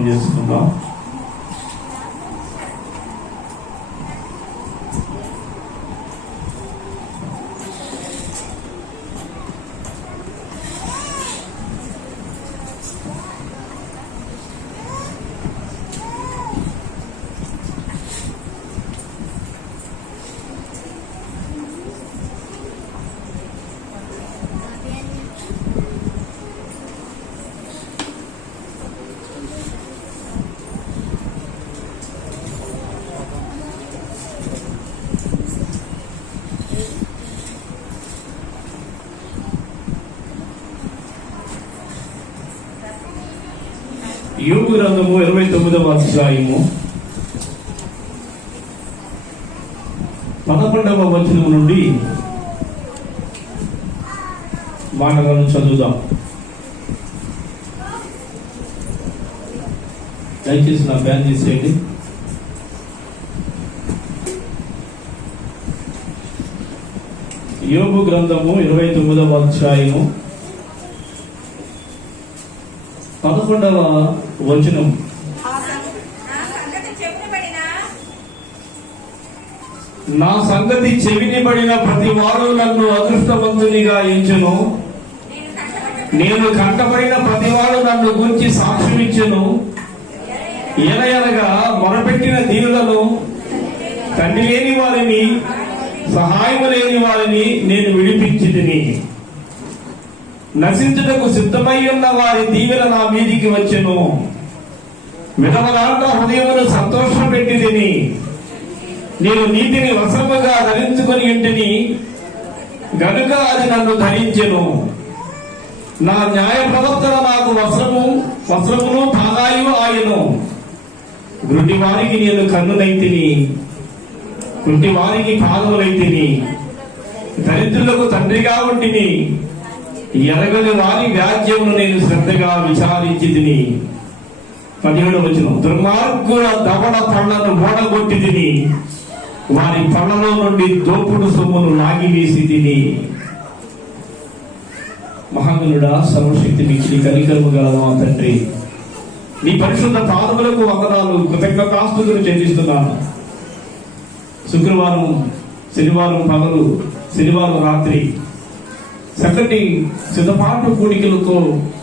ప్రార్థన చేసుకుందాం. యోబు గ్రంథము 29వ అధ్యాయము 11వ వచనం నుండి మాటలను చదువుదాం. దయచేసి నా బ్యాన్ తీసేయండి. యోబు గ్రంథము 29వ అధ్యాయము 11వ వచనం. నా సంగతి చెవినిబడిన ప్రతి వాడు నన్ను అదృష్టవంతునిగా ఎంచును. నేను కంటబడిన ప్రతివాడు నన్ను గురించి సాక్ష్యమిచ్చును. ఎనగా మొరపెట్టిన దీనులను, తండ్రి లేని వారిని, సహాయము లేని వారిని నేను విడిపించితిని. నశించుటకు సిద్ధమై ఉన్న వారి దీవెన నా మీదికి వచ్చెను. విధవరాంత హృదయమును సంతోషం పెట్టితిని. నేను నీతిని వస్త్రముగా ధరించుకొని ఇంటిని గనుక అది నన్ను ధరించెను. నా న్యాయ ప్రవర్తన నాకు వస్త్రమును పాగాయు ఆయను. గుడ్డి వారికి నేను కన్నునైతిని, గుడ్డి వారికి పాదములైతిని. దరిద్రులకు తండ్రిగా ఉంటిని. ఎరగని వారి వ్యాజ్యమును నేను శ్రద్ధగా విచారించి తిని. 17వ వచనం. దుర్మార్గుల దవడ పళ్లను ఓడగొట్టి తిని. వారి పళ్లలో నుండి దోపుడు సొమ్మును లాగివేసి తిని. మహాగణుడా, సర్వశక్తి మిక్కిలి కనికరము గల మా తండ్రి, నీ పరిశుద్ధ పాదములకు వందనాలు, కృతజ్ఞతాస్తుతులు చెల్లిస్తున్నాను. శుక్రవారం, శనివారం పగలు, శనివారం రాత్రి చక్కటి సిద్ధపాటు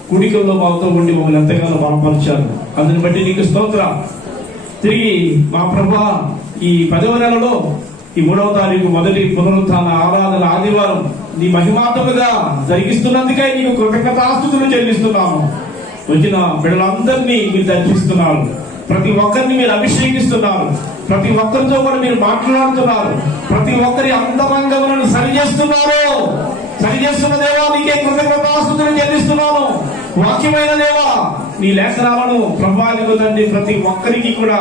కూడికల్లో మాతో ఉండి మమ్మల్ని ఎంతగానో బలపరిచారు. అందుని బట్టి నీకు స్తోత్రం. తిరిగి మా ప్రభా ఈ 10వ నెలలో ఈ 3వ తారీఖు మొదటి పునరుత్థాన ఆరాధన ఆదివారం నీ మహిమాత్మగా జరిగిస్తున్నందుకే నీకు కృతజ్ఞతాస్తుతులు చెల్లిస్తున్నాము. వచ్చిన బిడ్డలందరినీ మీరు దర్శిస్తున్నారు. ప్రతి ఒక్కరిని మీరు అభిషేకిస్తున్నారు. ప్రతి ఒక్కరితో కూడా మీరు మాట్లాడుతున్నారు. ప్రతి ఒక్కరి అంతరంగములను సరిచేస్తున్న దేవా నీకే కృతజ్ఞతాస్తుతులు చెల్లిస్తున్నాను. వాక్యమైన దేవా నీ లేఖనాలను ప్రభావితండి ప్రతి ఒక్కరికి కూడా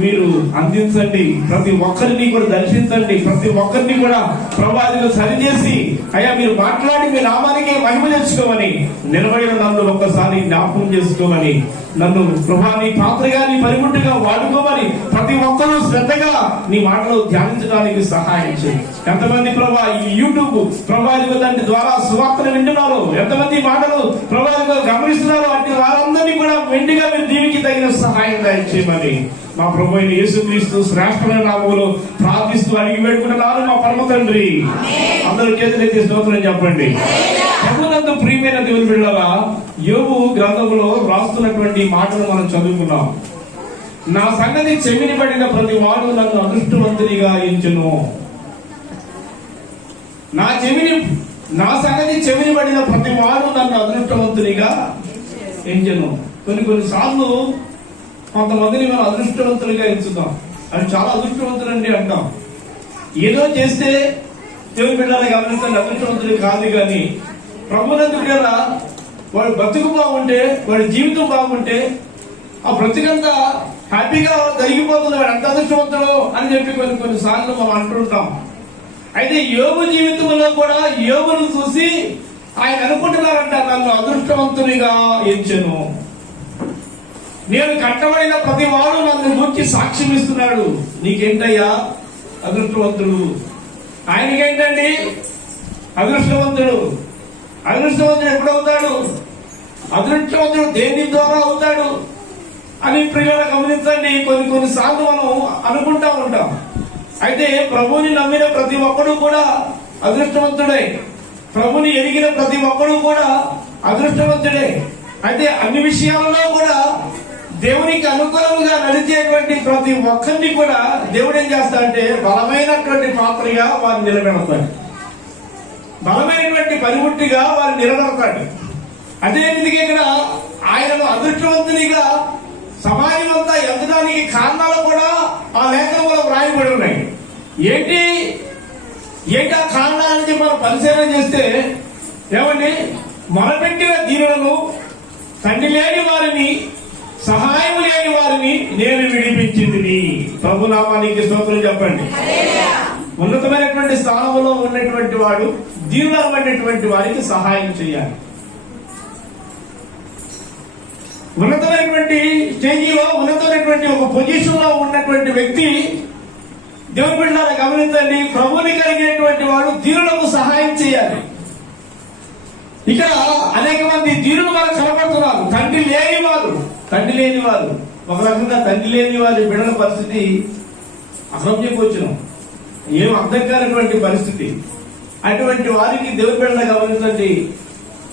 మీరు అందించండి. ప్రతి ఒక్కరిని కూడా దర్శించండి. ప్రతి ఒక్కరిని కూడా ప్రభావితం సరిచేసి అయ్యా మీరు మాట్లాడి మీ నామానికి మహిమ తెచ్చుకోమని, నిలబడిన నన్ను ఒక్కసారి జ్ఞాపకం చేసుకోమని, నన్ను ప్రభా నీ పాత్రగా నీ పరిముట్టుగా వాడుకోమని ప్రతి ఒక్కరూ శ్రద్ధగా నీ మాటలు ధ్యానించడానికి సహాయం చేయి. ఎంతమంది ప్రభా ఈ యూట్యూబ్ ప్రభావితం ద్వారా సువార్తను వింటున్నారు, ఎంతమంది మాటలు ప్రభావితంగా గమనిస్తున్నారు, అట్టి వారందరినీ కూడా వెండిగా మీరు దీనికి తగిన సహాయం దయచేయమని మా ప్రభు అయిన యేసుక్రీస్తు శ్రేష్టమైన నామములో ప్రార్థిస్తూ అడిగి వేడుకుంటున్నారు మా పరమ తండ్రి. అందరూ చేతులెత్తి స్తోత్రం చెప్పండి. ప్రభునందు ప్రియమైన దేవుని బిడ్డలారా, యోబు గ్రంథంలో రాస్తున్నటువంటి మాటలు మనం చదువుకున్నాం. నా సంగతి చెవినిబడిన ప్రతి వాడు నన్ను అదృష్టవంతునిగా ఎంచును. నా సంగతి చెవినిబడిన ప్రతి వాడు నన్ను అదృష్టవంతునిగా ఎంచును. కొన్ని సార్లు కొంతమందిని మనం అదృష్టవంతులుగా ఎంచుతాం. అది చాలా అదృష్టవంతులండి అంటాం. ఏదో చేస్తే దేవుని బిడ్డలని గమనించండి, అదృష్టవంతులు కాదు. కానీ ప్రభునందు బిడ్డల వాడి బ్రతుకు బాగుంటే, వాడి జీవితం బాగుంటే, ఆ బ్రతుకంతా హ్యాపీగా జరిగిపోతుంది, వాడు అంత అదృష్టవంతుడు అని చెప్పి కొన్ని సార్లు మనం అంటుంటాం. అయితే యోబు జీవితంలో కూడా యోబును చూసి ఆయన అనుకుంటున్నారంట, నన్ను అదృష్టవంతునిగా ఎంచెను. నేను కట్టబడిన ప్రతి వాడు నన్ను గురించి సాక్ష్యం ఇస్తున్నాడు. నీకేంటయ్యా అదృష్టవంతుడు? ఆయనకేంటండి అదృష్టవంతుడు? అదృష్టవంతుడు ఎప్పుడవుతాడు? అదృష్టవంతుడు దేని ద్వారా అవుతాడు? అని ప్రియులను గమనించండి. కొన్ని సార్లు మనం అనుకుంటా ఉంటాం. అయితే ప్రభువుని నమ్మిన ప్రతి ఒక్కడు కూడా అదృష్టవంతుడే. ప్రభుని ఎరిగిన ప్రతి ఒక్కడు కూడా అదృష్టవంతుడే. అయితే అన్ని విషయాలలో కూడా దేవునికి అనుకూలంగా నడిచేటువంటి ప్రతి ఒక్కరిని కూడా దేవుడు ఏం చేస్తాడంటే బలమైనటువంటి పాత్రగా వారిని నిలబెడతాడు, బలమైనటువంటి పనిముట్టిగా వారిని నిలబెడతాడు. అదే రీతిగా ఇక్కడ ఆయనను అదృష్టవంతునిగా సమాజం అంతా ఎత్తడానికి కారణాలు కూడా ఆ లేఖనంలో వ్రాయబడి ఉన్నాయి. ఏంటి ఆ కారణాలని మనం పరిశీలన చేస్తే ఏమండి, మొరపెట్టిన దీనులను, తండ్రి లేని వారిని, సహాయం లేని వారిని నేను విడిపించింది. ప్రభునామానికి స్తోత్రం చెప్పండి. ఉన్నతమైనటువంటి స్థానంలో ఉన్నటువంటి వాడు దీనులమైనటువంటి వారికి సహాయం చేయాలి. ఉన్నతమైనటువంటి స్టేజీలో, ఉన్నతమైనటువంటి ఒక పొజిషన్ లో ఉన్నటువంటి వ్యక్తి దేవుని బిడ్డలారా గమనించండి, ప్రభువుని కలిగినటువంటి వాడు దీనులకు సహాయం చేయాలి. ఇక్కడ అనేక మంది దీనులు మనకు కనబడుతున్నారు. తండ్రి లేని వారు ఒక రకంగా తండ్రి లేని వారి బిడ్డల పరిస్థితి అసభ్యకొచ్చిన ఏం అర్థం కానటువంటి పరిస్థితి. అటువంటి వారికి దేవుని బిడ్డలు గమనించండి,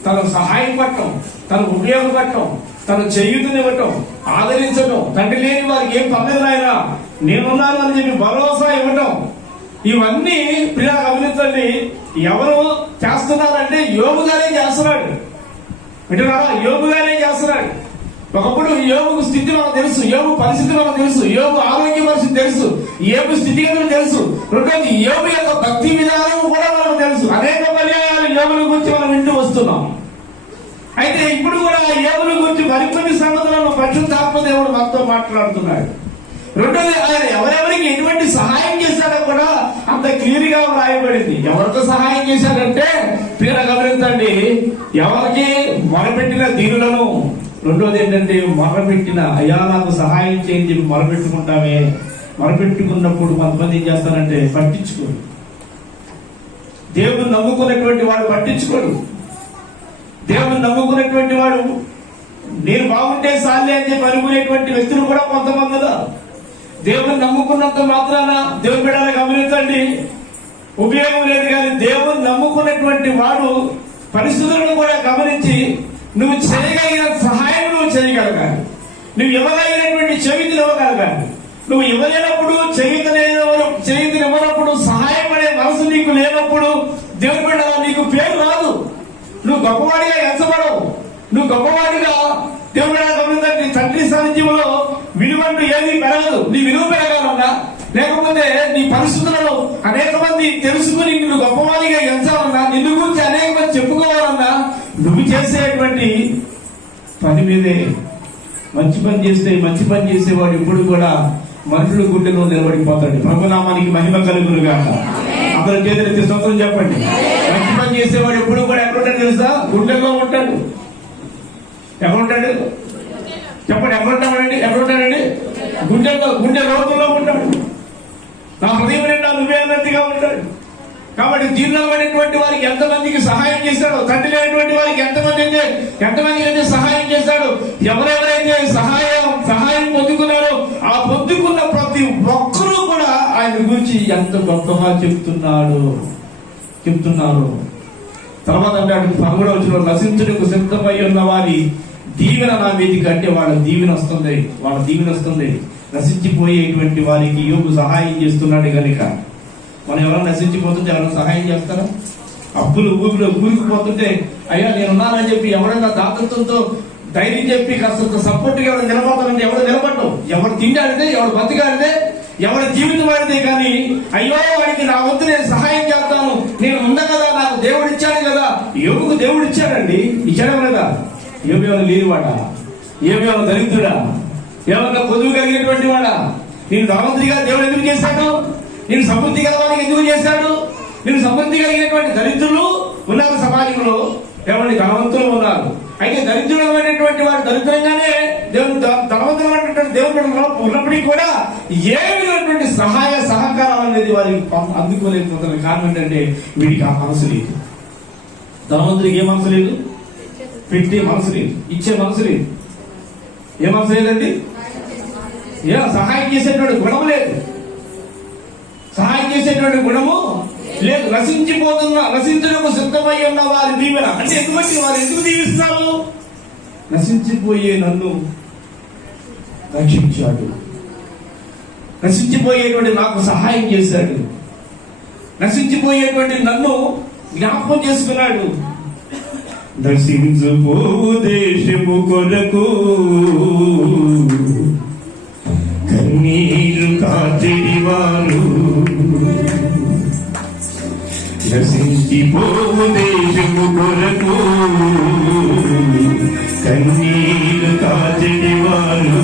తనకు సహాయం పట్టడం, తనకు ఉపయోగపడటం, తన చేయూతనివ్వటం, ఆదరించడం, తండ్రి లేని వారికి ఏం పర్లేదు ఆయన నేనున్నాను అని చెప్పి భరోసా ఇవ్వటం, ఇవన్నీ ప్రియ గమనించండి. ఎవరు చేస్తున్నారంటే యోబు గారే చేస్తున్నాడు. వింటున్నారా? యోబు గారే చేస్తున్నాడు. ఒకప్పుడు యోబు స్థితి మనకు తెలుసు, యోబు పరిస్థితి మనకు తెలుసు, యోబు ఆరోగ్య పరిస్థితి తెలుసు, యోబు స్థితిగతులు తెలుసు. రెండోది యోబు యొక్క భక్తి విధానం కూడా మనకు తెలుసు. అనేక పర్యాయాలు యోబుల గురించి మనం వింటూ వస్తున్నాం. అయితే ఇప్పుడు కూడా యోబుల గురించి మరికొన్ని సంగతులను పరిశుద్ధాత్మ దేవుడు మనతో మాట్లాడుతున్నాడు. రెండోది ఆయన ఎవరెవరికి ఎటువంటి సహాయం చేశాడో కూడా అంత క్లియర్ గా రాయబడింది. ఎవరితో సహాయం చేశాడంటే ప్రియ గమనించండి, ఎవరికి మొరపెట్టిన దీనులను. రెండోది ఏంటంటే మొరపెట్టిన అయ్యా నాకు సహాయం చేయని చెప్పి మొరపెట్టుకుంటామే. మొరపెట్టుకున్నప్పుడు కొంతమంది ఏం చేస్తారంటే పట్టించుకోడు. దేవుని నమ్ముకున్నటువంటి వాడు పట్టించుకోడు. దేవుని నమ్ముకున్నటువంటి వాడు నేను బాగుంటే సాలే అని చెప్పి అనుకునేటువంటి వ్యక్తులు కూడా కొంతమంది ఉన్నారు. దేవుని నమ్ముకున్నంత మాత్రాన దేవుని బిడ్డలు గమనించండి ఉపయోగం లేదు. కానీ దేవుని నమ్ముకున్నటువంటి వాడు పరిస్థితులను కూడా గమనించి నువ్వు చేయగలిగిన సహాయం నువ్వు చేయగలగాలి. నువ్వు ఇవ్వగలిగినటువంటి చెవితిని ఇవ్వగలగాలి. నువ్వు ఇవ్వలేనప్పుడు చెవితినివ్వనప్పుడు సహాయం అనే మనసు నీకు లేనప్పుడు దేవుని బిడ్డలా నీకు పేరు రాదు. నువ్వు గొప్పవాడిగా ఎంచబడవు. నువ్వు గొప్పవాడిగా దేవుని గమనించండి, తండ్రి సాన్నిధ్యంలో విలువంటూ ఏది పెరగదు. నీ విలువ పెరగాలన్నా లేకపోతే నీ పరిస్థితులను అనేక మంది తెలుసుకుని నిన్ను గొప్పవాడిగా ఎంచాలన్నా, నిన్ను గురించి అనేక మంది చెప్పుకోవాలన్నా నువ్వు చేసేటువంటి పని మీదే. మంచి పని చేస్తే మంచి పని చేసేవాడు ఎప్పుడు కూడా మనుషుల గుండెలో నిలబడిపోతాడు. ప్రభునామానికి మహిమ కలుగునుగా. అందరూ చేతులెత్తి స్తోత్రం చెప్పండి. మంచి పని చేసేవాడు ఎప్పుడు కూడా ఎక్కడుంటాడు తెలుసా? గుండెల్లో ఉంటాడు. ఎక్కడుంటాడు చెప్పండి? ఎక్కడుంటాడండి? గుండె లోతుల్లో ఉంటాడు. నా హృదయం నిండా నువ్వే అన్నట్టుగా ఉంటాడు. కాబట్టి దీర్ఘమైనటువంటి వారికి ఎంతమందికి సహాయం చేశాడు, తండ్రి లేనటువంటి వారికి ఎంతమందికి అయితే సహాయం చేశాడు. ఎవరెవరైతే సహాయం పొందుకున్నారో ఆ పొందుకున్న ప్రతి ఒక్కరూ కూడా ఆయన గురించి ఎంత గొప్పగా చెప్తున్నారు. తర్వాత అంటాడు 11వ వచనంలో, నశించుటకు సిద్ధమై ఉన్న వారి దీవెన నా మీదికి, అంటే వాళ్ళ దీవెన వస్తుంది. నశించిపోయేటువంటి వారికి యోబు సహాయం చేస్తున్నాడు కనుక మనం ఎవరైనా నశించిపోతుంటే ఎవరైనా సహాయం చేస్తారా? అప్పులు ఊపిలో కూలికిపోతుంటే అయ్యా నేనున్నానని చెప్పి ఎవరైనా దాతృత్వంతో ధైర్యం చెప్పి కాస్త సపోర్ట్ గా ఎవరు నిలబడతారంటే ఎవరు నిలబడ్డం. ఎవరు తిండాడితే, ఎవరు బతికాడితే, ఎవరి జీవితం ఆడితే కానీ అయ్యో వాడికి నా వంతు నేను సహాయం చేస్తాను, నేను ఉన్నా కదా, నాకు దేవుడు ఇచ్చాడు కదా. యోబుకు దేవుడు ఇచ్చాడండి, ఇచ్చాడా లేదా? యోబు ఏమైనా లేనివాడా? యోబు ఏమైనా దరిద్రుడా? ఏమన్నా పొదువు కలిగినటువంటి వాడా? నేను ధనవంతుడిగా దేవుడు ఎందుకు చేశాడు? నేను సమృద్ధి గలవానికి ఎందుకు చేశాడు? నేను సమృద్ధి కలిగినటువంటి దరిద్రులు ఉన్నారు సమాజంలో, ఏమండి ధనవంతులు ఉన్నారు. అయితే దరిద్రులమైనటువంటి వాడు దరిద్రంగానే దేవుడు ధనవంతులమైనటువంటి దేవుడు ఉన్నప్పటికీ కూడా ఏ విధమైనటువంటి సహాయ సహకారాలు అనేది వారికి అందుకోలేకపోతున్న కారణం ఏంటంటే వీడికి ఆ మనసు లేదు. ధనవంతుడికి ఏ మనసు లేదు? పెట్టే మనసు లేదు, ఇచ్చే మనసు లేదు. ఏ మనసు లేదండి? సహాయం చేసేటువంటి గుణము లేదు. సహాయం చేసేటువంటి గుణము లేదు. నశించడానికి సిద్ధమై ఉన్న వారి దీవెన అంటే ఎటువంటి వారు ఎందుకు దీవిస్తున్నారు? నశించిపోయే నన్ను రక్షించాడు, నశించిపోయేటువంటి నాకు సహాయం చేశాడు, నశించిపోయేటువంటి నన్ను జ్ఞాపకం చేసుకున్నాడు. నశించుపో దేశము కొరకు కన్నీరు కాచెడివారు, నశించిపో దేశము కొరకు కన్నీరు కాచెడివారు,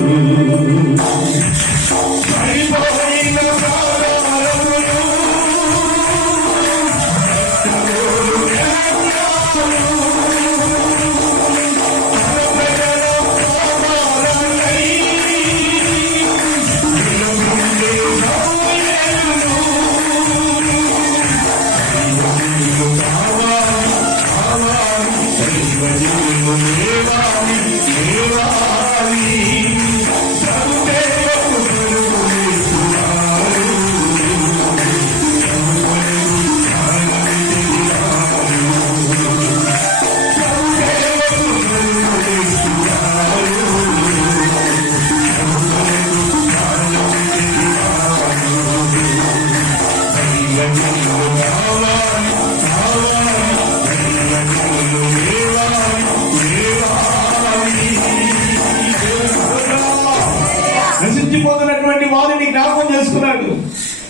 నశించిపోతున్నటువంటి వారిని జ్ఞాపకం చేసుకున్నాడు.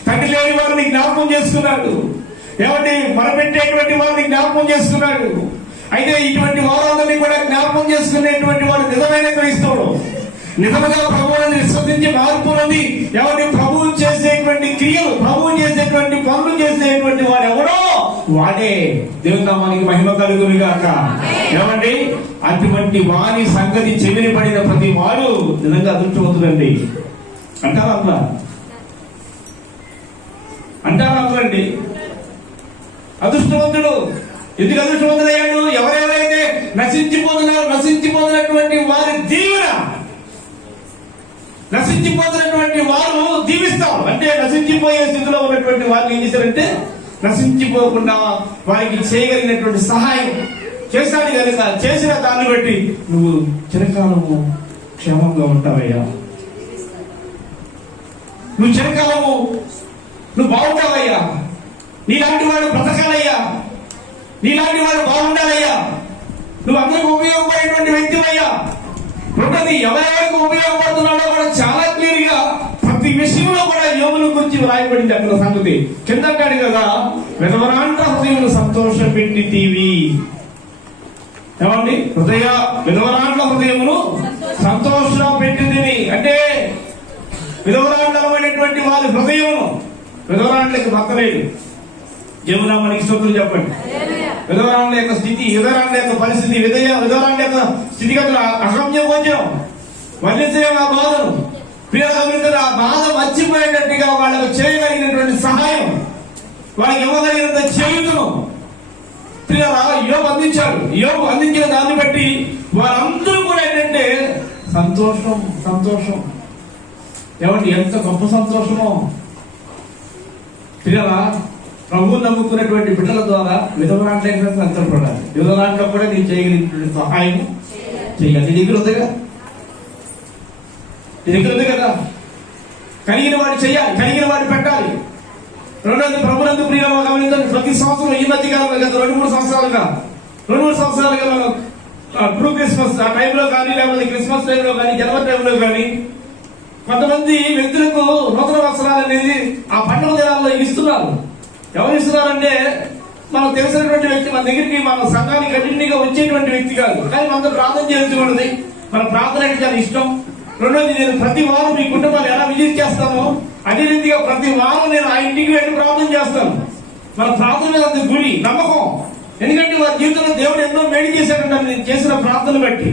తండ్రి లేని వారిని జ్ఞాపకం చేసుకున్నాడు. ఏమంటే మరపెట్టేటువంటి వారిని జ్ఞాపకం చేసుకున్నాడు. అయితే ఇటువంటి వారందరినీ కూడా జ్ఞాపకం చేసుకునేటువంటి వాడు నిజమైన క్రైస్తవుడు, నిజంగా ప్రభువుని విశ్వసించి మార్పు నుండి ఎవరి ప్రభువు చేసేటువంటి క్రియలు, ప్రభువు చేసేటువంటి పనులు చేసేటువంటి వాడు ఎవడో వాడే దేవుని నామానికి మహిమ కలుగును గాక. ఏమండి అటువంటి వారి సంగతి చెవిన పడిన ప్రతి వాడు నిజంగా అదృష్టవంతుడండి అంటారా? అందరండి అదృష్టవంతుడు. ఎందుకు అదృష్టవంతుడయ్యాడు? ఎవరెవరైతే నశించిపోతున్నటువంటి వారి దీవెన, నశించిపోతున్నటువంటి వారు దీవిస్తారు. అంటే నశించిపోయే స్థితిలో ఉన్నటువంటి వారిని ఏం చేశారంటే నశించిపోకుండా వారికి చేయగలిగినటువంటి సహాయం చేశాడు కనుక చేసిన దాన్ని బట్టి నువ్వు చిరకాలము క్షేమంగా ఉంటావయ్యా, నువ్వు చిరకాలము నువ్వు బాగుంటావయ్యా, నీలాంటి వాడు బ్రతకాలయ్యా, నీలాంటి వాడు బాగుండాలయ్యా, నువ్వు అందరికి ఉపయోగపడేటువంటి వ్యక్తివయ్యా. రెండోది ఎవరెవరికి ఉపయోగపడుతున్నాడో కూడా చాలా క్లియర్ గా ప్రతి విషయంలో కూడా యోగుల గురించి రాయబడింది. అక్కడ సంగతి కింద అంటాడు కదా, విధవరాండ్ర హృదయమును సంతోషం పెట్టి తీవి. ఏమండి విధవరాండ్ర హృదయమును సంతోషం పెట్టింది అంటే విధవరాండ్రమైనటువంటి వారి హృదయమును, విధవరాండ్రకి భర్తలేడు. జమున మనకి స్తోత్రం చెప్పండి. విధవరాండ్ర యొక్క స్థితి, విధవరాండ్ర యొక్క పరిస్థితి, విధవరాండ్ర యొక్క స్థితిగతులు అగమ్యగోచరం. వర్ణించలేం ఆ బాధను. ప్రియమిత్రులు ఆ బాధ మర్చిపోయేటట్టుగా వాళ్ళకు చేయగలిగినటువంటి సహాయం, వాళ్ళకి ఇవ్వగలిగినంత చేయుతును యోబు అందించాడు. యోబు అందించిన దాన్ని బట్టి వారందరూ కూడా ఏంటంటే సంతోషం. ఏమంటే ఎంత గొప్ప సంతోషమో పిల్లలా. ప్రభువు నమ్ముకున్నటువంటి బిడ్డల ద్వారా విధవరాండ్ర సంతోషపడాలి. విధవరాండ్ర కూడా నీకు చేయగలిగినటువంటి సహాయం చేయాలి. నీ దగ్గర ఉంది కదా, కలిగిన వాడు చేయాలి, కలిగిన వాడు పెట్టాలి. రెండోది ప్రభునందు ప్రియులు గమనించండి. ప్రతి సంవత్సరం ఈ మధ్య కాలంలో గత 2-3 సంవత్సరాలుగా మనం ట్రూ క్రిస్మస్ ఆ టైంలో కానీ, లేకపోతే క్రిస్మస్ టైంలో కానీ, జనవరి టైంలో కానీ కొంతమంది వ్యక్తులకు నూతన వస్త్రాలు అనేది ఆ పండుగ దినాల్లో ఇస్తున్నారు. ఎవరు ఇస్తున్నారంటే మనకు తెలిసినటువంటి వ్యక్తి, మన దగ్గరికి మన సంఘానికి కంటిన్యూగా వచ్చేటువంటి వ్యక్తి కాదు, కానీ మనతో ప్రార్థన చేయించుకున్నది. మన ప్రార్థన అంటే చాలా ఇష్టం. రెండోది, నేను ప్రతి వారం మీ కుటుంబాలు ఎలా విజిట్ చేస్తానో అదే రీతిగా ప్రతి వారం నేను ఆ ఇంటికి వెళ్ళి ప్రార్థన చేస్తాను. మన ప్రార్థన మీద అంత గురి నమ్మకం. ఎందుకంటే వారి జీవితంలో దేవుడు ఎన్నో మేలు చేశాడంటే నేను చేసిన ప్రార్థన బట్టి.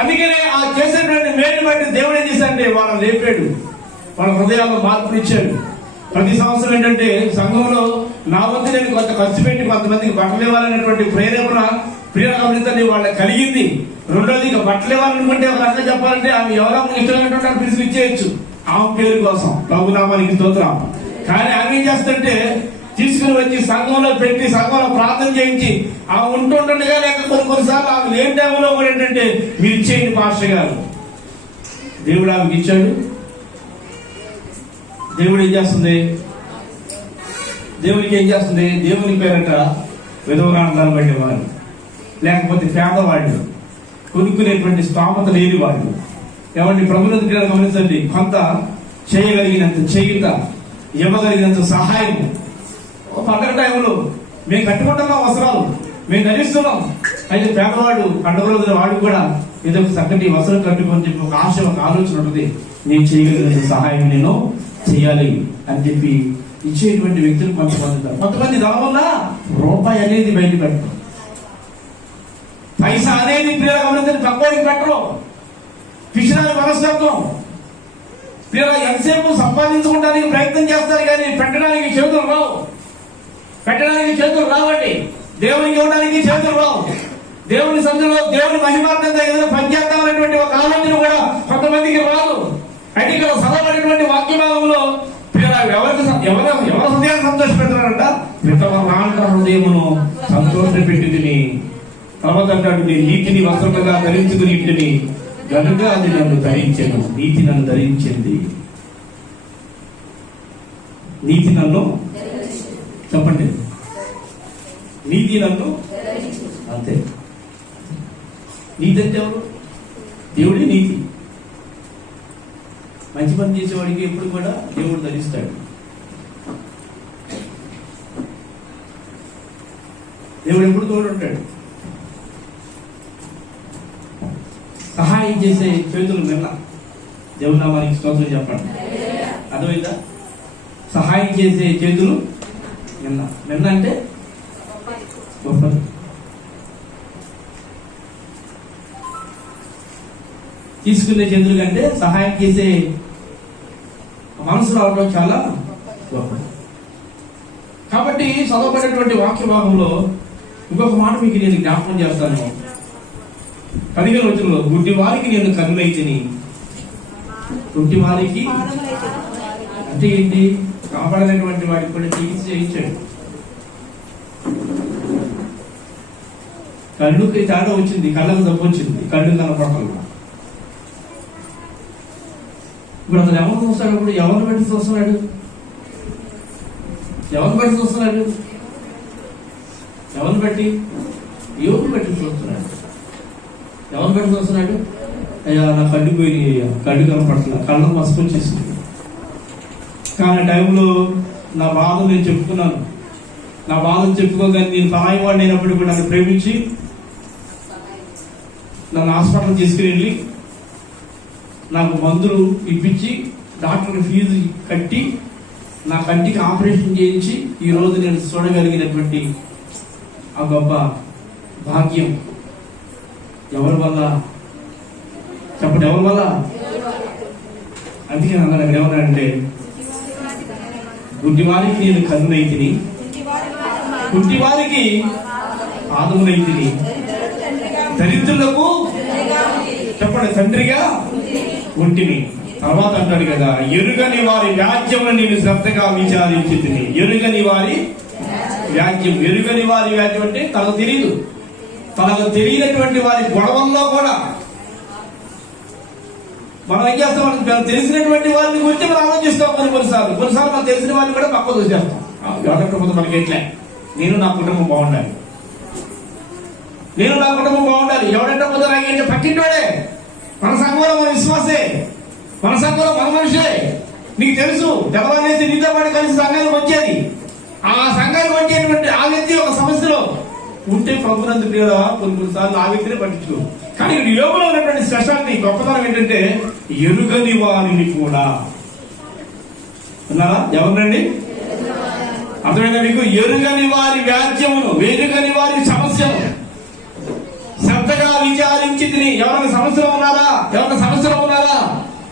అందుకనే ఆ చేసేటువంటి మేలు బట్టి దేవుడు ఏం చేశాడంటే వాళ్ళని లేపాడు, వాళ్ళ హృదయాల్లో మార్పునిచ్చాడు. ప్రతి సంవత్సరం ఏంటంటే సంఘంలో నా వంతు నేను కొంత ఖర్చు పెట్టి కొంతమందికి బట్టలు ఇవ్వాలనేటువంటి ప్రేరేపణ ప్రియగమనితండి వాళ్ళకి కలిగింది. రెండోది, ఇక బట్టలు ఇవ్వాలనుకుంటే ఒక రకంగా చెప్పాలంటే ఆమె ఎవరో ఇష్టమైనటువంటి పిలుచుకు ఇచ్చేయచ్చు. ఆమె పేరు కోసం, ప్రభునామానికి స్తోత్రం. కానీ ఆమె ఏం చేస్తుంటే తీసుకుని వచ్చి సంఘంలో పెట్టి సంఘంలో ప్రార్థన చేయించి ఆమె ఉంటుండగా లేక కొన్నిసార్లు ఆమె లేని టైంలో కూడా ఏంటంటే మీరు ఇచ్చేయండి పాస్టర్ గారు. దేవుడు ఆమెకి ఇచ్చాడు. దేవుడు ఏం చేస్తుంది? దేవునికి ఏం చేస్తుంది? దేవుని పేరట విధవరాండాలు పడేవాడు, లేకపోతే పేదవాళ్ళు, కొనుక్కునేటువంటి స్తోమత లేని వాళ్ళు. ఎవరిని ప్రభుత్వం గమనించండి, కొంత చేయగలిగినంత చేయుత, ఇవ్వగలిగినంత సహాయం. పండగ టైంలో మేము కట్టుకుంటున్నాం వస్త్రాలు, మేము ధరిస్తున్నాం, అయితే పేదవాడు పండుగ రోజున వాడు కూడా ఏదో ఒక చక్కటి వస్త్రం కట్టుకొని చెప్పి ఒక ఆశ, ఒక ఆలోచన ఉంటుంది. నేను చేయగలిగినంత సహాయం నేను చేయాలి అని చెప్పి ఇచ్చేటువంటి వ్యక్తులు కొంతమంది ఉంటారు. కొంతమంది దాని వల్ల రూపాయి అనేది బయట పెట్టరు, పైసా అనేది ప్రియుల గమనించండి తక్కువకి పెట్టరు. పిచ్చిదాని మనస్తత్వం. ప్రియుల ఎంతసేపు సంపాదించుకోవడానికి ప్రయత్నం చేస్తారు కానీ పెట్టడానికి చేతులు రావు. పెట్టడానికి చేతులు రావండి. దేవునికి ఇవ్వడానికి చేతులు రావు. దేవుని సందులో దేవుని మహిమార్థంగా ఏదైనా పనిచేద్దామనేటువంటి ఒక ఆలోచన కూడా కొంతమందికి రాదు. అయితే ఇక్కడ చదవబడినటువంటి వాక్య భాగంలో ఎవరి హృదయాన్ని సంతోష పెడతారంట? రాంట హృదయమును సంతోష పెట్టి తిని, తర్వాత అంటాడు నీ నీతిని వస్త్రముగా ధరించుకుని ఇంటిని గనుక అది నన్ను ధరించాను. నీతి నన్ను ధరించింది. నీతి నన్ను, చెప్పండి, నీతి నన్ను, అంతే. నీతి అంటే ఎవరు? దేవుడి నీతి. మంచి పని చేసేవాడికి ఎప్పుడు కూడా దేవుడు ధరిస్తాడు. దేవుడు ఎప్పుడు తోడు ఉంటాడు. సహాయం చేసే చేతులు నిన్న, దేవుని నామానికి స్తోత్రం చెప్పండి. అర్థమైందా? సహాయం చేసే చేతులు నిన్న. నిన్న అంటే గొప్పది. తీసుకునే చేతులు కంటే సహాయం చేసే మనసు రావడం చాలా గొప్పది. కాబట్టి చదవబడినటువంటి వాక్య భాగంలో ఇంకొక మాట మీకు నేను జ్ఞాపకం చేస్తాను. 15వ వచనంలో గుడ్డి వారికి నేను కన్నులైతిని. గుడ్డి వారికి అంటే ఏంటి? కాపాడనటువంటి వాడికి కూడా చికిత్స చేయించాడు. కళ్ళుకి తేడా వచ్చింది, కళ్ళకు దెబ్బ వచ్చింది, కళ్ళు కనపడతాడు. ఇప్పుడు అతను ఎవరు చూస్తాడు? ఇప్పుడు ఎవరిని బట్టి చూస్తున్నాడు? ఎవరిని బట్టి చూస్తున్నాడు? ఎవరిని బట్టి? యోగుని బట్టి చూస్తున్నాడు. ఎవరిని బట్టి చూస్తున్నాడు? అయ్యా నా కళ్ళు పోయి, కళ్ళు కనపడుతున్నా, కళ్ళకు మసుకు వచ్చేసింది. కానీ టైంలో నా బాధ నేను చెప్పుకున్నాను. నా బాధను చెప్పుకోగానే నేను పరాయి వాడిని అయినప్పుడు కూడా నన్ను ప్రేమించి నన్ను హాస్పిటల్ తీసుకుని వెళ్ళి నాకు మందులు ఇప్పించి డాక్టర్ ఫీజు కట్టి నా కంటికి ఆపరేషన్ చేయించి ఈ రోజు నేను చూడగలిగినటువంటి ఆ గొప్ప భాగ్యం ఎవరి వల్ల? చెప్పండి, ఎవరి వల్ల? అందుకే అన్నాడు అక్కడ ఏమన్నాడంటే, గుడ్డివారికి నేను కన్నునైతిని, కుంటివారికి పాదమునైతిని, దరిద్రులకు చెప్పండి తండ్రిగా ఉంటిని. తర్వాత అంటాడు కదా, ఎరుగని వారి వ్యాజ్యమును నేను శ్రద్ధగా విచారించి తిని. ఎరుగని వారి వ్యాజ్యం. ఎరుగని వారి వ్యాజ్యం అంటే తనకు తెలియదు, తనకు తెలియనటువంటి వారి గొడవల్లో కూడా మనం ఏం చేస్తాం? మనం తెలిసినటువంటి వారిని గురించి మనం ఆలోచిస్తాం. కొన్నిసార్లు మనం తెలిసిన వారిని కూడా పక్క చూసేస్తాం. ఎవరికపోతే మనకి ఎట్లే, నేను నా కుటుంబం బాగుండాలి, నేను నా కుటుంబం బాగుండాలి. ఎవడంటే పోతే నాకేంటే పక్కింటోడే, మన సంఘంలో మన విశ్వాసే, మన సంఘంలో మన మనిషే. నీకు తెలుసు, తెల్లవారేసి నీతో పాటు కలిసి సంఘానికి వచ్చేది. ఆ సంఘానికి వచ్చేటువంటి ఆ వ్యక్తి ఒక సమస్యలో ఉంటే ప్రభునందు కొన్నిసార్లు ఆ వ్యక్తిని పట్టించుకో. కానీ ఇక్కడ యోగులో ఉన్నటువంటి స్పెషాలిటీ, గొప్పతనం ఏంటంటే ఎరుగని వారిని కూడా ఉన్నారా? ఎవరినండి? అర్థమైందా మీకు? ఎరుగని వారి వ్యాజ్యమును, ఎరుగని వారి సమస్యను శ్రద్ధగా విచారించి తిని. ఎవరైనా సమస్యలో ఉన్నారా? ఎవరైనా సమస్యలో ఉన్నారా?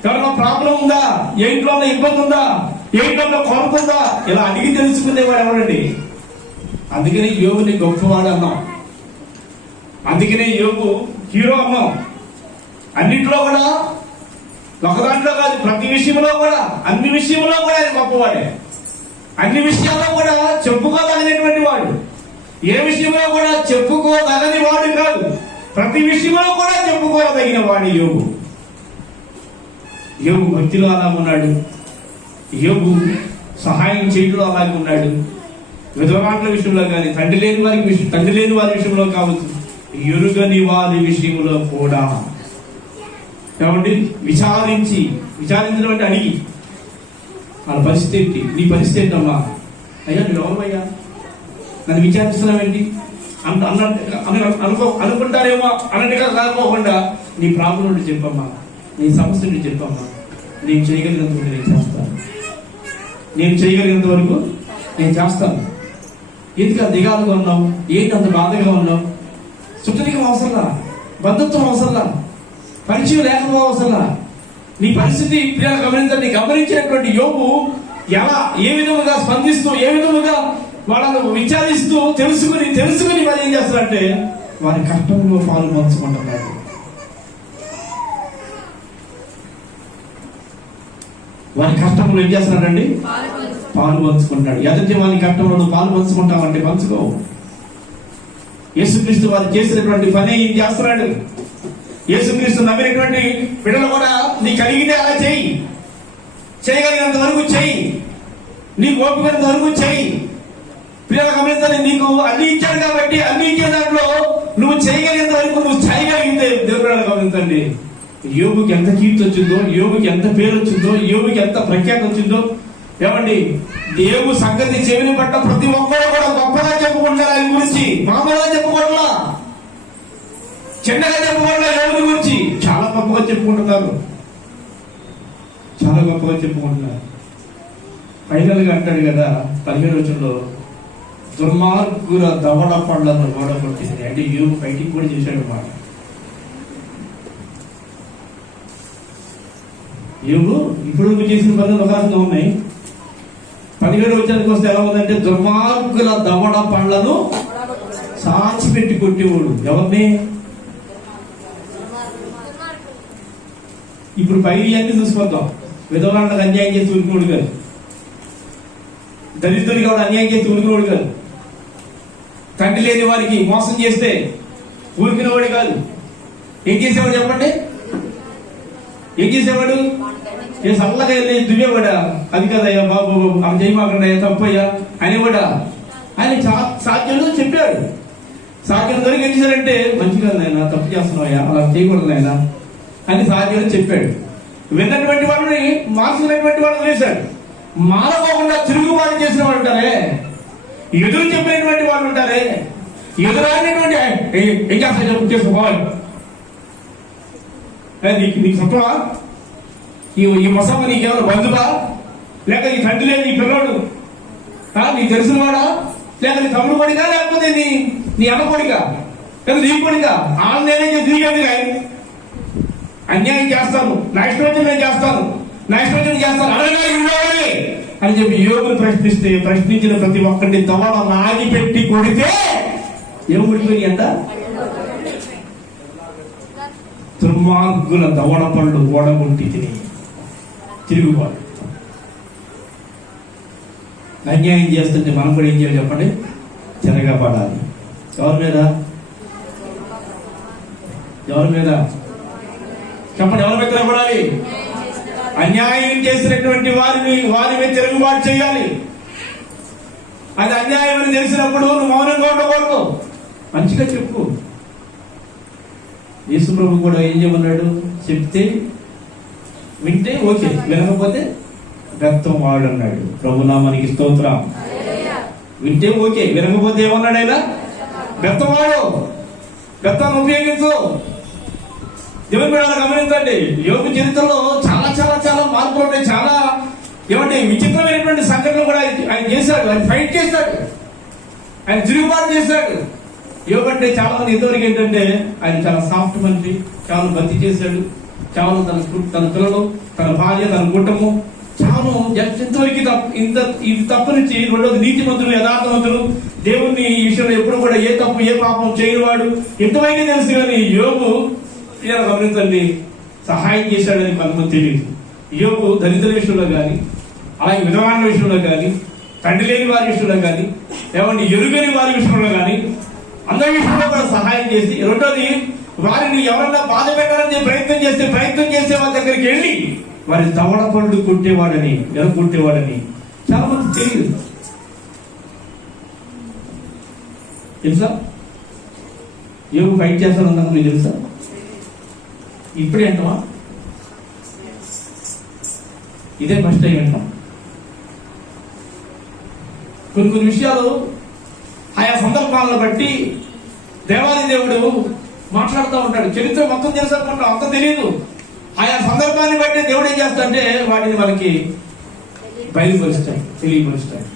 ఎవరైనా ప్రాబ్లం ఉందా? ఏ ఇంట్లో ఇబ్బంది ఉందా? ఏ ఇంట్లో కొరత ఉందా? ఇలా అడిగి తెలుసుకునేవాడు ఎవరండి? అందుకనే యోగుని గొప్పవాడు అన్నాం. అందుకనే యోగు హీరో అన్నాం. అన్నింటిలో కూడా ఒక దాంట్లో కాదు, ప్రతి విషయంలో కూడా, అన్ని విషయంలో కూడా ఆయన గొప్పవాడే. అన్ని విషయాల్లో కూడా చెప్పుకోదగినటువంటి వాడు. ఏ విషయంలో కూడా చెప్పుకోదగని వాడు కాదు, ప్రతి విషయంలో కూడా చెప్పుకోదగిన వాడు యోబు. యోబు భక్తిలో అలా ఉన్నాడు, యోబు సహాయం చేయడంలో అలాగే ఉన్నాడు. విధవరాండ్ల విషయంలో కానీ, తండ్రి లేని వారి విషయంలో కావచ్చు, ఎరుగని వారి విషయంలో కూడా. కాబట్టి విచారించడం అంటే అడిగి, వాళ్ళ పరిస్థితి ఏంటి, నీ పరిస్థితి ఏంటమ్మా, అయ్యా నువ్వు ఎవరమయ్యా నన్ను విచారిస్తున్నావేంటి అనుకుంటారేమో అన్నట్టుగా కాకపోకుండా నీ ప్రాబ్లం నుండి చెప్పమ్మా, నీ సమస్య నుండి చెప్పమ్మా, నేను చేయగలిగినంత వరకు నేను చేస్తాను, నేను చేయగలిగినంత వరకు నేను చేస్తాను. ఎందుకు అంత దిగాలుగా ఉన్నావు, ఏంటి అంత బాధగా ఉన్నావు? చుట్టరికం అవసరంలా, బంధుత్వం అవసరంలా, పరిచయం లేకపోవడం అవసరంలా. నీ పరిస్థితి ప్రియాలు గమనించినటువంటి యోబు ఏ విధముగా స్పందిస్తూ, ఏ విధముగా వాళ్ళను విచారిస్తూ తెలుసుకుని మరి ఏం చేస్తారంటే వారి కష్టంలో పాలు పంచుకుంటున్నారు. వారి కష్టంలో ఏం చేస్తున్నాడండి? పాలు పంచుకుంటాడు. ఎదుటి వారి కష్టంలో నువ్వు పాలు పంచుకుంటావంటే పంచుకో. యేసుక్రీస్తు వారు చేసినటువంటి పని ఏం చేస్తున్నాడు? యేసుక్రీస్తు నమ్మినటువంటి బిడ్డలు కూడా నీ కలిగితే అలా చేయి, చేయగలిగినంత వరకు చేయి, నీకు ఓపికనంత వరకు చేయి. పిల్లలు గమనించాలి, నీకు అన్ని ఇచ్చాడు కాబట్టి అన్ని ఇచ్చే దాంట్లో నువ్వు చేయగలిగినంత వరకు నువ్వు చేయగలిగితే దేవుడు గమనించండి. యోబుకి ఎంత కీర్తి వచ్చిందో, యోబుకి ఎంత పేరు వచ్చిందో, యోబుకి ఎంత ప్రఖ్యాతి వచ్చిందో. ఏమండి, దేవుడు సంగతి చెవిని పట్ల ప్రతి ఒక్కరు కూడా గొప్పగా చెప్పుకుంటారు. ఆయన గురించి మామూలుగా చెప్పుకోవట్లా, చిన్నగా చెప్పుకోవట్లా. యోబుని గురించి చాలా గొప్పగా చెప్పుకుంటున్నారు, చాలా గొప్పగా చెప్పుకుంటున్నారు. ఫైనల్ గా అంటాడు కదా 15వ వచనంలో, దుర్మార్గుల దవడ పళ్ళను ఓడగొట్టింది. అంటే యోబు ఫైటింగ్ కూడా చేశాడు అన్నమాట. యోబు ఇప్పుడు చేసిన పనులు అవకాశంగా ఉన్నాయి. 17వ వచనానికి వస్తే ఎలా ఉందంటే, దుర్మార్గుల దవడ పళ్ళను సాచిపెట్టి కొట్టేవాడు. ఎవరిని? ఇప్పుడు పై అన్ని చూసుకొద్దాం. విధవరాండ్లకు అన్యాయం చేసి ఊరుకోడు కాదు, దరిద్రుడికి కూడా అన్యాయం చేసి ఊరుకునేవాడు కాదు, తండ్రి లేని వారికి మోసం చేస్తే ఊరికినవాడు కాదు. ఏం చేసేవాడు చెప్పండి? ఏం చేసేవాడు? ఏ సల్లగా వెళ్ళి దువ్వేవాడా? అది కదయ్యా బాబు, ఆమె చేయమాకుండా తప్పయ్యా అనేవాడా? ఆయన సాధ్యంలో చెప్పాడు. సాధ్యం దొరికి ఏం చేశాడంటే, మంచిగా నాయన తప్పు చేస్తున్నావయ్యా, అలా చేయకూడదు నాయన అని సాధ్యంలో చెప్పాడు. విన్నటువంటి వాళ్ళని మార్చుకున్నటువంటి వాళ్ళని వేశాడు. మారకోకుండా తిరుగుబాటు చేసిన వాళ్ళు ఉంటారే, ఎదురు చెప్పినటువంటి వాళ్ళు ఉంటారే, ఎదురాడినటువంటి ఏం చేస్తా చేసుకోవాలి, నీకు సత్వా, ఈ మొసమ్మ నీకేమైనా బంధువా, లేక నీ తండ్రి లేదు నీ పిల్లోడు, నీకు తెలిసిన వాడా, లేక నీ తమ్ముడు కొడిగా, లేకపోతే నీ అమ్మ కొడిగా, లేదా నీ కొడిగా, ఆమె నేనే తిరిగేది అన్యాయం చేస్తాను, నా ఇష్టం వచ్చి నేను చేస్తాను, నా ఇష్టం వచ్చి చేస్తాను అడగాలి అని చెప్పి యోగులు ప్రశ్నించిన ప్రతి ఒక్కరిని దవడ నాగి పెట్టి కొడితే ఏం కొడిపోయి అంట? దుర్మార్గుల దవడ పళ్ళు ఓడగొట్టి తిరుగుబాటు. అన్యాయం చేస్తుంటే మనం కూడా ఏం చేయాలి చెప్పండి? తిరగబడాలి. ఎవరి మీద? ఎవరి మీద చెప్పండి? ఎవరి మీద తిరగబడాలి? అన్యాయం చేసినటువంటి వారి మీద తిరుగుబాటు చేయాలి. అది అన్యాయం అని తెలిసినప్పుడు నువ్వు మౌనంగా ఉండకూడదు, మంచిగా చెప్పు. యేసు ప్రభు కూడా ఏం చేయమన్నాడు? చెప్తే వింటే ఓకే, వినకపోతే రక్తం వాడు అన్నాడు. ప్రభునామానికి స్తోత్రం. వింటే ఓకే, వినకపోతే ఏమన్నాడు ఆయన? రక్తం వాడు, రక్తాన్ని ఉపయోగించు. దేవుని బిడ్డలారా గమనించండి, యోబు చరిత్రలో చాలా చాలా చాలా మార్పులు ఉన్నాయి. చాలా ఏమంటే విచిత్రమైనటువంటి సంఘటనలు కూడా ఆయన చేశాడు. ఆయన ఫైట్ చేశాడు, ఆయన తిరుగుబాటు చేశాడు. యోబు అంటే చాలా మంది ఇంతవరకు ఏంటంటే ఆయన చాలా సాఫ్ట్ మనిషి, చాలా భక్తి చేశాడు, చాలా తన పిల్లలు, తన భార్య, తన కుటుంబం చాలా ఇంతవరకు ఇది తప్పు నుంచి. రెండోది నీతిమంతులు, యథార్థవంతులు, దేవుణ్ణి ఈ విషయంలో ఎప్పుడు కూడా ఏ తప్పు ఏ పాపం చేయనివాడు ఇంతవరకే తెలుసు. కానీ యోబు గమనించండి, సహాయం చేశాడని కొంతమంది తెలియదు. యోబు దళితుల విషయంలో కానీ, అలాగే విధవాన విషయంలో కానీ, తండ్రి లేని వారి విషయంలో కానీ, ఏమంటే ఎరుగని వారి విషయంలో కానీ, అందరి విషయంలో కూడా సహాయం చేసి, రెండోది వారిని ఎవరన్నా బాధ పెట్టాలని ప్రయత్నం చేసే వాళ్ళ దగ్గరికి వెళ్ళి వారి దవడ పళ్ళు కొట్టేవాడని, కొట్టేవాడని చాలా మంది తెలియదు. తెలుసా? యోబు ఫైట్ చేస్తానన్నా మీకు తెలుసా? ఇప్పుడే అంటావా? ఇదే ఫస్ట్ టైం అంటాం. కొన్ని విషయాలు ఆయా సందర్భాలను బట్టి దేవాది దేవుడు మాట్లాడుతూ ఉంటాడు. చరిత్ర మొత్తం తెలుసుకుంటాం, అంత తెలియదు. ఆయా సందర్భాన్ని బట్టి దేవుడు ఏం చేస్తాడంటే వాటిని మనకి తెలియపరుస్తాడు.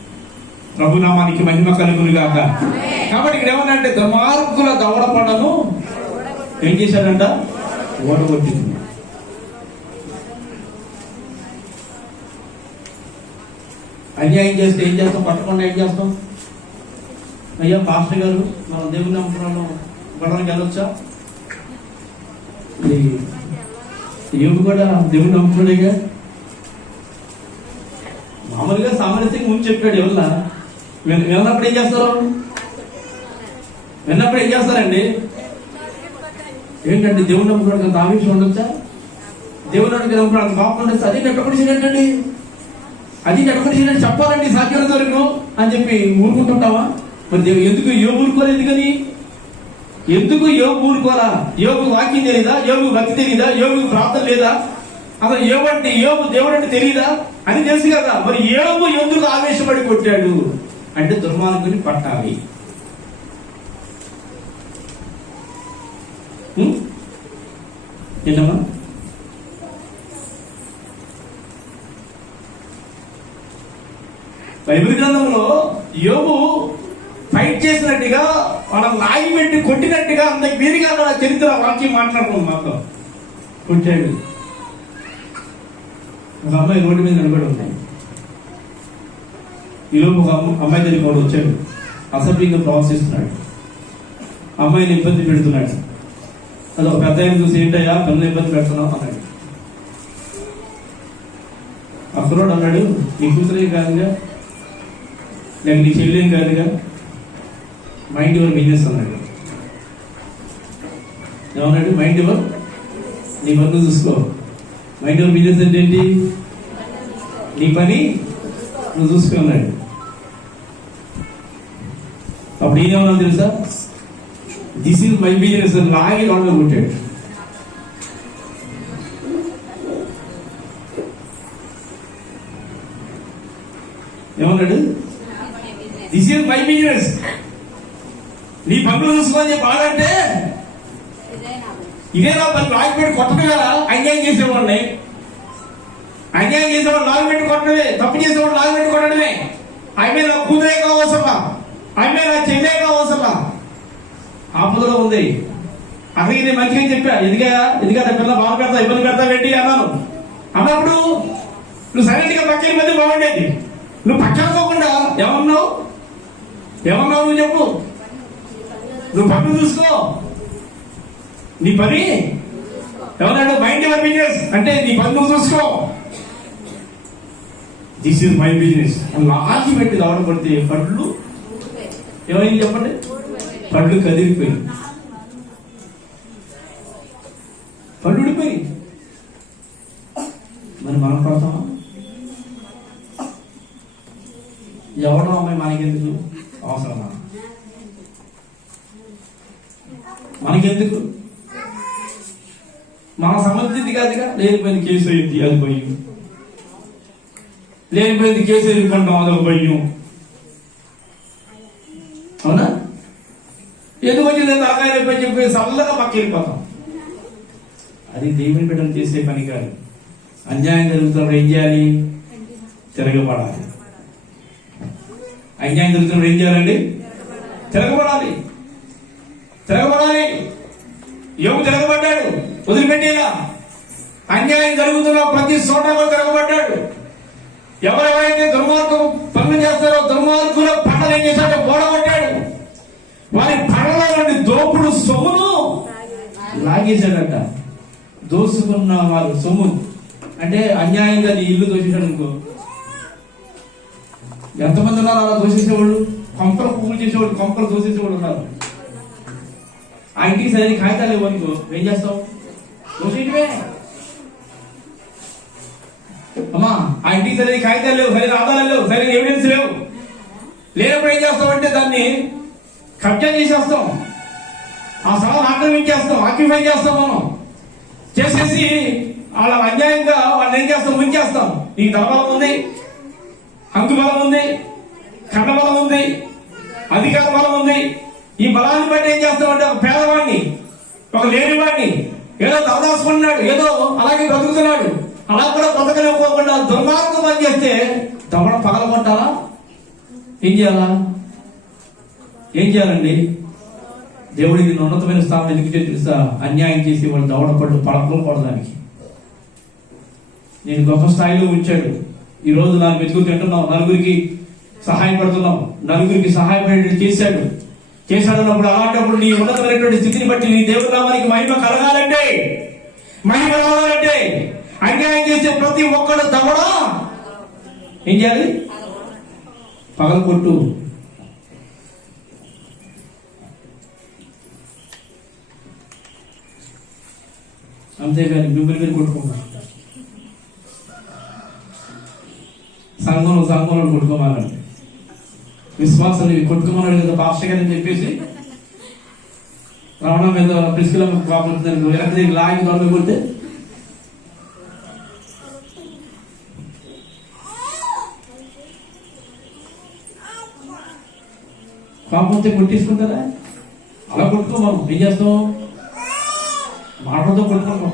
ప్రభునామానికి మహిమ కలుగును గాక. కాబట్టి ఇక్కడ ఏమన్నా దుర్మార్గుల దవడ పండ్లను ఏం చేశాడంట? ఓడగొట్టింది. అన్యాయం చేస్తే ఏం చేస్తాం? పట్టకుండా ఏం చేస్తాం? అయ్యా పాస్టర్ గారు, మనం దేవుని నమ్ముకున్నాను, గొడవకి వెళ్ళొచ్చా? యోబు కూడా దేవుని నమ్ముకున్నాడుగా. మామూలుగా సామరస్యంగా ముందు చెప్పాడు. ఎవరు విన్నప్పుడు ఏం చేస్తారు? విన్నప్పుడు ఏం చేస్తారండి? ఏంటంటే దేవుని నమ్ముకున్నాడు అంత ఆవేశం ఉండొచ్చా? దేవుని నమ్ముకున్నాడు అంత పాపం ఉండొచ్చు? అది నెట్టకొడిచినట్టండి, అది నెట్టకొడిచినట్టు చెప్పాలండి సాధ్యత వరకు అని చెప్పి ఊరుకుంటుంటావా? మరి ఎందుకు యోబు ఊరుకోలేదు? కానీ ఎందుకు యోబు ఊరుకోరా? యోబు వాక్యం తెలీదా? యోబు భక్తి తెలీదా? యోబు ప్రార్థన లేదా? అసలు యోబు దేవుడు అంటే తెలియదా? అని తెలుసు కదా. మరి యోబు ఎందుకు ఆవేశపడి కొట్టాడు అంటే దుర్మార్గుని పట్టాలి. ఏంటమ్మా? బైబిల్ గ్రంథంలో యోబు ఫైట్ చేసినట్టుగా, మనం లాగి పెట్టి కొట్టినట్టుగా అంత వీరిగా చరిత్ర వాక్యం మాట్లాడుతున్నాం. మాతో కొట్టాడు. ఒక అమ్మాయి రోడ్డు మీద నిలబడి ఉన్నాయి. ఈలోపు ఒక అమ్మాయి దగ్గరికి కూడా వచ్చాడు. అసభ్యంగా ప్రవర్తిస్తున్నాడు, అమ్మాయిని ఇబ్బంది పెడుతున్నాడు. అది ఒక పెద్ద ఆయన చూసి, ఏంటయ్యా పిల్లలు ఇబ్బంది పెడుతున్నావు అన్నాడు. అక్కడోడు అన్నాడు, నీ కూతురేం కాదుగా, లేక నీ చెల్లేం కాదుగా, మైండ్ యువర్ బిజినెస్ అన్నాడు. ఏమన్నాడు? మైండ్ యువర్, నీ పనులు చూసుకో. మైండ్ యువర్ బిజినెస్ అంటే ఏంటి? నీ పని నువ్వు చూసుకున్నాడు. అప్పుడు ఈయనేమన్నా తెలుసా? దిస్ ఈజ్ మై బిజినెస్ అని లాగి లోపల కొట్టాడు. ఏమన్నాడు? దిస్ ఈజ్ మై బిజినెస్, నీ పనులు చూసుకొని బాగంటే ఇదే నా పని. లాగి పెట్టి కొట్టడం కదా. అన్యాయం చేసేవాడిని, అన్యాయం చేసేవాడు లాగి పెట్టి కొట్టడమే, తప్పు చేసేవాడు లాగి పెట్టి కొట్టడమే. ఆమె నా కూతురే కావసలా, ఆమె నా చెల్లె కావసలా. ఆపదలో ఉంది. అసలు నేను మంచిగా చెప్పా, ఎందుకంటే పిల్ల బాగా పెడతా, ఇబ్బంది పెడతా పెట్టి అన్నాను. అన్నప్పుడు నువ్వు సైలెంట్ గా పక్కన మంది బాగుండేది. నువ్వు పక్కనుకోకుండా ఏమన్నావు నువ్వు చెప్పు. నువ్వు పనులు చూసుకో, నీ పని. ఎవరన్నాడు? మైండ్ యువర్ బిజినెస్ అంటే నీ పనులు చూసుకో. దిస్ ఈజ్ మై బిజినెస్ లాగి పెట్టి రావడం పడితే పళ్ళు ఏమైంది చెప్పండి? పళ్ళు కదిలిపోయి, పళ్ళు ఊడిపోయి. మరి మనం పడతామా? ఎవడో అమ్మాయి మనకెందుకు? అవసరమా? మనకెందుకు? మన సమర్థింది కాదుగా. లేనిపోయింది కేసు అయింది, అది భయం. లేనిపోయింది కేసు ఎదుర్కొంటాం, అదొక భయం. అవునా? ఎందుకు వచ్చింది ఆగాయని చెప్పి చల్లగా పక్క వెళ్ళిపోతాం. అది దేవుని బిడ్డలు చేసే పని కాదు. అన్యాయం జరుగుతున్నప్పుడు ఏం చేయాలి? తిరగబడాలి. అన్యాయం జరుగుతున్నప్పుడు ఏం చేయాలండి? తిరగబడాలి. యోబు తిరగబడ్డాడు, వదిలిపెట్టేలా. అన్యాయం జరుగుతున్న ప్రతి చోట తిరగబడ్డాడు. ఎవరెవరైతే దుర్మార్గం పనులు చేస్తారో దుర్మార్గుల పంటలు ఏం చేశాడో ఓడగొట్టాడు. వారి పంటల నుండి దోపుడు సొమ్మును లాగేశాడట. దోసుకున్న వారు సొమ్ము అంటే అన్యాయంగా నీ ఇల్లు దోచేసాడు అనుకో, ఎంతమంది ఉన్నారు అలా దోసేసేవాళ్ళు? కొంపలు పువ్వులు చేసేవాళ్ళు, కొంపలు దోసేసేవాళ్ళు ఉన్నారు. ఆ ఇంటికి సరైన కాగితాలు లేవు అనుకో, ఏం చేస్తావు? దోసేయటమే. అమ్మా ఆ ఇంటికి సరైన కాగితాలు లేవు, సరైన ఆధారాలు లేవు, సరైన ఎవిడెన్స్ లేవు. లేనప్పుడు ఏం చేస్తామంటే దాన్ని కబ్జా చేసేస్తాం, ఆ స్థలం ఆక్రమించేస్తాం, ఆక్యుపై చేస్తాం. మనం చేసేసి వాళ్ళ అన్యాయంగా వాళ్ళని ఏం చేస్తాం? ముంచేస్తాం. నీకు ధనబలం ఉంది, హంగు బలం ఉంది, కన్న బలం ఉంది, అధికార బలం ఉంది. ఈ బలాన్ని బట్టి ఏం చేస్తామంటే ఒక పేదవాడిని, ఒక లేనివాడిని ఏదో దాదాసుకున్నాడు, ఏదో అలాగే బ్రతుకుతున్నాడు, అలా కూడా బ్రతకలేకపోకుండా దుర్మార్గం పని చేస్తే దవడం పగలగొట్టాలా? ఏం చేయాలా? ఏం చేయాలండి? దేవుడి నిన్ను ఉన్నతమైన స్థానం ఎందుకు తెలుసా? అన్యాయం చేసి వాడు దవడ పళ్ళు పడకూడదానికి. నేను గొప్ప స్థాయిలో ఉంచాడు. ఈ రోజు నాకు వెతుకు తింటున్నాం, నలుగురికి సహాయపడుతున్నాం, నలుగురికి సహాయపడేటట్టు చేశాడు అన్నప్పుడు, అలాంటప్పుడు నీ ఉన్నతమైనటువంటి స్థితిని బట్టి నీ దేవుడి నామానికి మహిమ కలగాలంటే, మహిమ రావాలంటే అన్యాయం చేసే ప్రతి ఒక్కడు దవడ ఏం చేయాలి? పగలగొట్టు. అంతేగాని మిమ్మల్ని మీరు కొట్టుకోమన్నారు, సంఘంలో కొట్టుకోమన్నాడు, విశ్వాసాలు కొట్టుకోమన్నాడు కదా పాస్టర్ గారు అని చెప్పేసి రమణ మీద ప్రిస్కిల వెనక్కి లాగి దొంగ కొడితే కాకపోతే కొట్టేసుకుంటారా? అలా కొట్టుకో. మనం ఏం చేస్తాం? మాటలతో కొట్టుకుంటాం.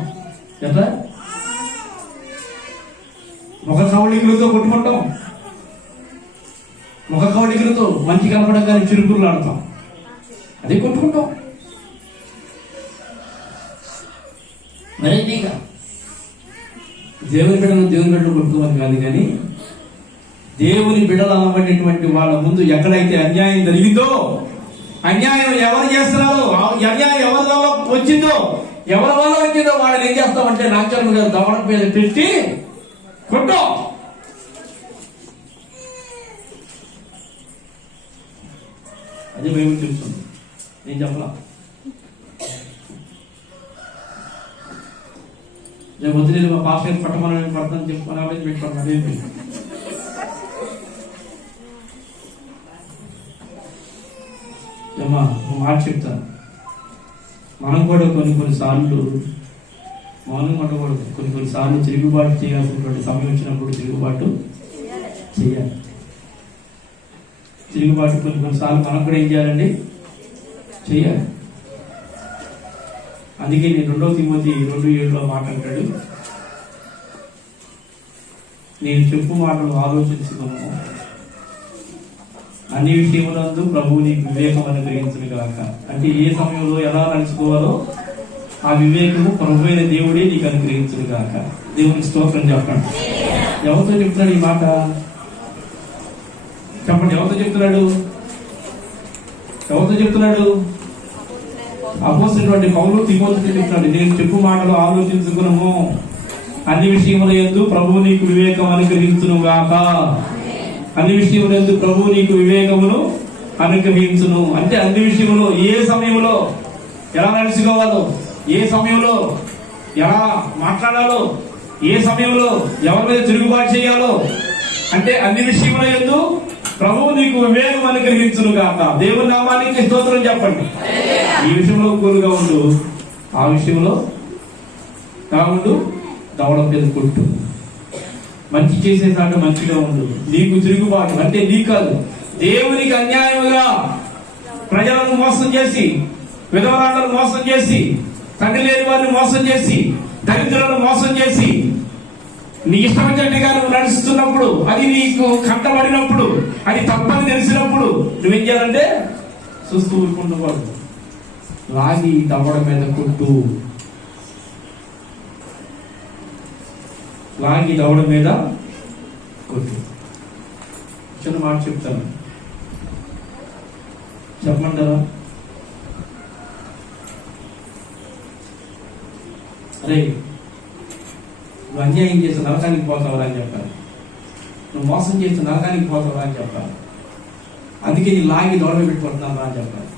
ఎట్లా? ముఖ కవళికలతో కొట్టుకుంటాం, ముఖ కవళికలతో మంచి కనపడంగానే చిరుకులు ఆడతాం, అదే కొట్టుకుంటాం. మరేగా దేవుని బిడ్డలు కొట్టుకోమని కాదు, కానీ దేవుని బిడ్డలు అనబడినటువంటి వాళ్ళ ముందు ఎక్కడైతే అన్యాయం జరిగిందో, అన్యాయం ఎవరు చేస్తున్నారో, అన్యాయం ఎవరి వల్ల వచ్చిందో వాళ్ళని ఏం చేస్తామంటే నాచారం గారు దవడ మీద పెట్టి కొట్టు. అది మేము చూస్తుంది, నేను చెప్పలా. రేపు వద్దు నేను మా పాస్టర్ పట్టమని పడతాను చెప్పాలి, పెట్టుకోండి. అదేంటి ఏమా మాట చెప్తాను, మనం కూడా కొన్నిసార్లు మౌనంగా ఉండకూడదు. కొన్నిసార్లు తిరుగుబాటు చేయాల్సినటువంటి సమయం వచ్చినప్పుడు తిరుగుబాటు చేయాలి. తిరుగుబాటు కొన్నిసార్లు మనం కూడా ఏం చేయాలండి? చేయాలి. అందుకే నేను 2 తిమోతి 2:7 మాట్లాడతాడు, నేను చెప్పు మాటలు ఆలోచించుకున్నాను, అన్ని విషయములందు ప్రభువు నీకు వివేకం అనుగ్రహించును గాక. అంటే ఏ సమయంలో ఎలా నడుచుకోవాలో ఆ వివేకము ప్రభు అయిన దేవుడే నీకు అనుగ్రహించును గాక. దేవునికి స్తోత్రం చెప్పండి. ఎవరితో చెప్తున్నాడు ఈ మాట? చెప్పండి, ఎవరితో చెప్తున్నాడు? అపోస్తలుడైన పౌలు తిమోతితో చెప్తున్నాడు, నేను చెప్పు మాటలు ఆలోచించుకున్నాము, అన్ని విషయముల యందు ప్రభువు నీకు వివేకం అనుగ్రహించును గాక. అన్ని విషయములందు ప్రభువు నీకు వివేకమును అనుగ్రహించును. అంటే అన్ని విషయములో ఏ సమయంలో ఎలా నడుచుకోవాలో, ఏ సమయంలో ఎలా మాట్లాడాలో, ఏ సమయంలో ఎవరి మీద తిరుగుబాటు చేయాలో, అంటే అన్ని విషయముల యందు ప్రభువు నీకు వివేకం అనుగ్రహించును గాక. దేవుని నామానికి స్తోత్రం చెప్పండి. ఈ విషయంలో కూలుగా ఉండు, ఆ విషయంలో కావుండు, దవడ మీద కొట్టు. మంచి చేసేసాక మంచిగా ఉండు. నీకు తిరుగుబాటు అంటే నీకు కాదు, దేవునికి అన్యాయముగా ప్రజలను మోసం చేసి, విధవరాలను మోసం చేసి, తండ్రి లేని వారిని మోసం చేసి, దరిద్రులను మోసం చేసి, నీ ఇష్టమైనట్టుగా నువ్వు నడుస్తున్నప్పుడు, అది నీకు కంటబడినప్పుడు, అది తప్పని తెలిసినప్పుడు నువ్వేం చేయాలంటే చూస్తూ ఊరుకుంటున్నాడు, లాగి దవడ మీద కొట్టు. లాగి దవడ మీద కొట్టు. చిన్న మాట చెప్తాను, చెప్పమంటారా? అరే నువ్వు అన్యాయం చేస్తే నరకానికి పోతావరా అని చెప్పాలి, నువ్వు మోసం చేస్తే నరకానికి పోతావరా అని చెప్పాలి, అందుకే నీ లాగి దొడ పెట్టుకుంటున్నావా అని చెప్పాలి.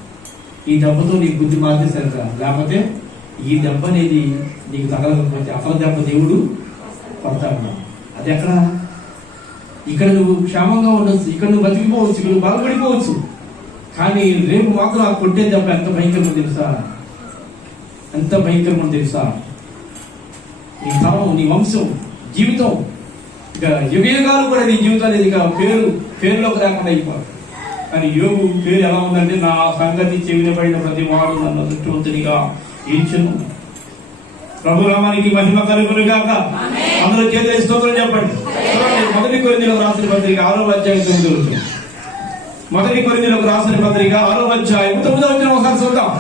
ఈ దెబ్బతో నీకు బుద్ధి మారితే సరిగా, లేకపోతే ఈ దెబ్బ అనేది నీకు తగలకపోతే అసలు దెబ్బ దేవుడు కొడతాడు. అది ఎక్కడ? ఇక్కడ నువ్వు క్షేమంగా ఉండొచ్చు, ఇక్కడ నువ్వు బతికిపోవచ్చు, ఇక్కడ నువ్వు బలపడిపోవచ్చు, కానీ రేపు మాత్రం ఆ కొట్టే దెబ్బ ఎంత భయంకరమో తెలుసా? ఎంత భయంకరమో తెలుసా? నీ తరం, నీ వంశం, జీవితం, ఇక యుగయుగాలు కూడా నీ జీవితం అనేది ఇక పేరులోకి రాకుండా అయిపోవాలి. కానీ యోగు పేరు ఎలా ఉందంటే, నా సంగతి చెవినబడిన ప్రతి వాడు నన్ను అదృష్టవంతునిగా ఈడ్చును. ప్రభునామానికి మహిమ కలుగును గాక. అందరూ చేతులు స్తోత్రం చెప్పండి. మొదటి కొరింథీయులకు రాసిన పత్రిక 6వ అధ్యాయం 9వ వచనం. మొదటి కొరింథీయులకు రాసిన పత్రిక 6వ అధ్యాయం 9వ వచనం ఒకసారి చూద్దాం.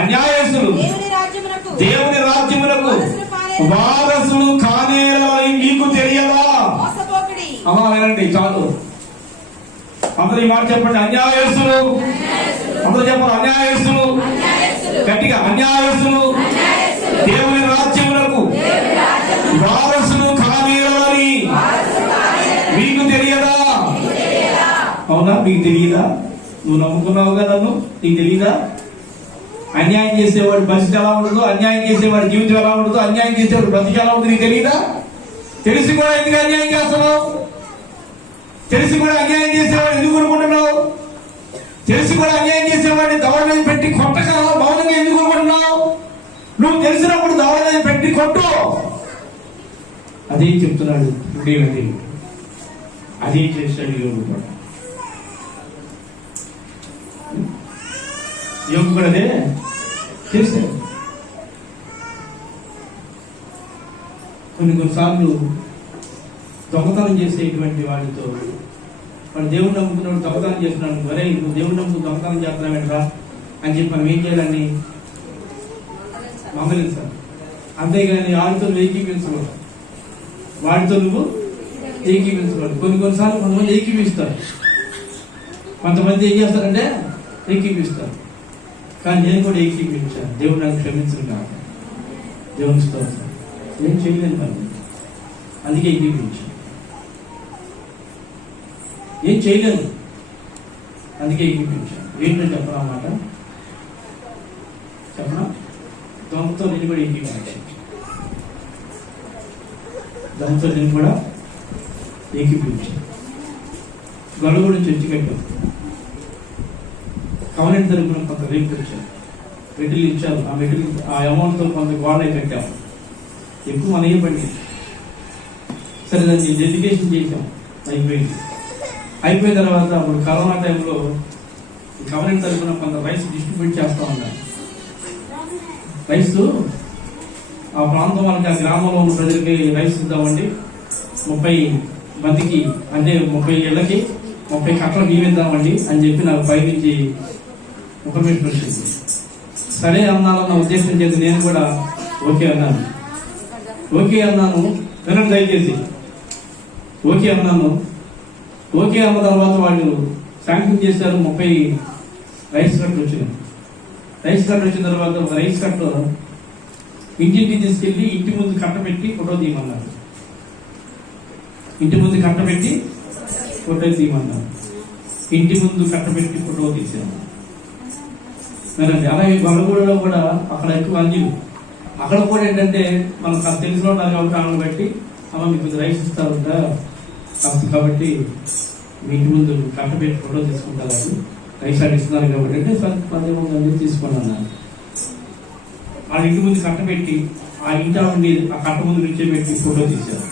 అన్యాయస్తులు దేవుని రాజ్యమునకు వారసులు కానేరని మీకు తెలియదా? అమ్మా వినండి, చాలు. అందరూ ఈ మాట చెప్పండి. అన్యాయస్తులు, అందరూ చెప్పండి. అన్యాయస్తులు, గట్టిగా. అన్యాయస్తులు దేవుని రాజ్యములకు వారసులు కానేరని మీకు తెలియదా? అవునా? మీకు తెలియదా? నువ్వు నమ్ముకున్నావుగా నన్ను, నీకు తెలియదా? అన్యాయం చేసేవాడు పరిస్థితి ఎలా ఉండదు, అన్యాయం చేసేవాడి జీవితం ఎలా ఉండదు, అన్యాయం చేసేవాడు బ్రతికి ఎలా ఉంటుంది నీకు తెలియదా? తెలిసి కూడా ఎందుకు అన్యాయం చేస్తున్నావు? తెలిసి కూడా అన్యాయం చేసేవాడు ఎందుకు కొనుక్కుంటున్నావు? తెలిసి కూడా అన్యాయం చేసేవాడిని దవడ మీద పెట్టి కొట్టక మౌనంగా ఎందుకు కొనుక్కుంటున్నావు? నువ్వు తెలిసినప్పుడు దవడ మీద పెట్టి కొట్టు. అదే చెప్తున్నాడు దేవుడు, అదే చేస్తాడు యోగు కూడా. యోగు కూడా అదే చేశాడు. కొన్నిసార్లు దొంగతనం చేసేటువంటి వాడితో, వాడు దేవుడు నమ్ముకున్నాడు, దొంగతనం చేస్తున్నాడు, మరే నువ్వు దేవుడు నమ్ముకు దొంగతనం చేస్తున్నావేంట్రా అని చెప్పి మనం ఏం చేయాలని మందలించాలి. అంతేగాని వాడితో నువ్వు ఏకీపించకూడదు, వాడితో నువ్వు ఏకీపించకూడదు. కొన్నిసార్లు కొంతమంది ఏకీపిస్తారు, కొంతమంది ఏం చేస్తారంటే ఏకీపిస్తారు. కానీ నేను కూడా ఏకీపించాను. దేవుడు నన్ను క్షమించను కాక, దేవుని స్తోత్రం. ఏం చేయలేను మరి, అందుకే ఏకీపించాను. ఏం చేయలేను, అందుకే ఏకీపించాను. ఏంటో చెప్పరా మాట చెప్పనా? దొంగతో నేను కూడా ఏకీపించాను, దాంతో నేను కూడా ఏకీపించాను. గొడవ చర్చి కట్టాను, కవనెంట్ తరపున కొంత రేపు వచ్చాను, మెటీరియల్ ఇచ్చారు. ఆ మెటీరియల్ ఆ అమౌంట్తో కొంత గోడ కట్టాము. ఎక్కువ మన ఏ పండి సరే దాన్ని డెడికేషన్ చేసాం. అయిపోయిన తర్వాత అప్పుడు కరోనా టైంలో కవనెంట్ తరపున కొంత రైస్ డిస్ట్రిబ్యూట్ చేస్తూ ఉన్నాను. రైస్ ఆ ప్రాంతం వాళ్ళకి, ఆ గ్రామంలో ఉన్న ప్రజలకి రైస్ ఇద్దామండి, 30 మందికి అంటే 30 ఇళ్ళకి 30 కట్టలు బియ్యం ఇద్దామండి అని చెప్పి నాకు పైనుంచి ఇన్ఫర్మేషన్ వచ్చింది. సరే అన్నానన్న ఉద్దేశం చేసి నేను కూడా ఓకే అన్నాను. ఓకే అన్నాను, వినండి దయచేసి. ఓకే అన్నాను. ఓకే అన్న తర్వాత వాళ్ళు శాంక్షన్ చేశారు. 30 రైస్ కట్టలు వచ్చినాయి. రైస్ కట్ట వచ్చిన తర్వాత ఒక రైస్ కట్టలో ఇంటింటికి తీసుకెళ్లి ఇంటి ముందు కట్ట పెట్టి ఫోటో తీయమన్నారు. ఇంటి ముందు కట్ట పెట్టి ఫోటో తీయమన్నారు. ఇంటి ముందు కట్ట పెట్టి ఫోటో తీసాము. వినండి. అలాగే గొల్లగూడలో కూడా అక్కడ ఎక్కువ అంజీలు, అక్కడ కూడా ఏంటంటే మనం కాస్త తెలిసిన ఉన్నారు కాబట్టి ఆమెను బట్టి అమ్మ మీకు రైస్ ఇస్తారంట కాబట్టి మీ ఇంటి ముందు కట్ట పెట్టి ఫోటో తీసుకుంటారు, అది రైస్ అది ఇస్తున్నారు కాబట్టి అంటే సార్ 10 తీసుకున్నాను. వాళ్ళ ఇంటి ముందు కట్ట పెట్టి ఆ ఇంటి ఆవిడ ఆ కట్ట ముందు నుంచే పెట్టి ఫోటో తీశారు.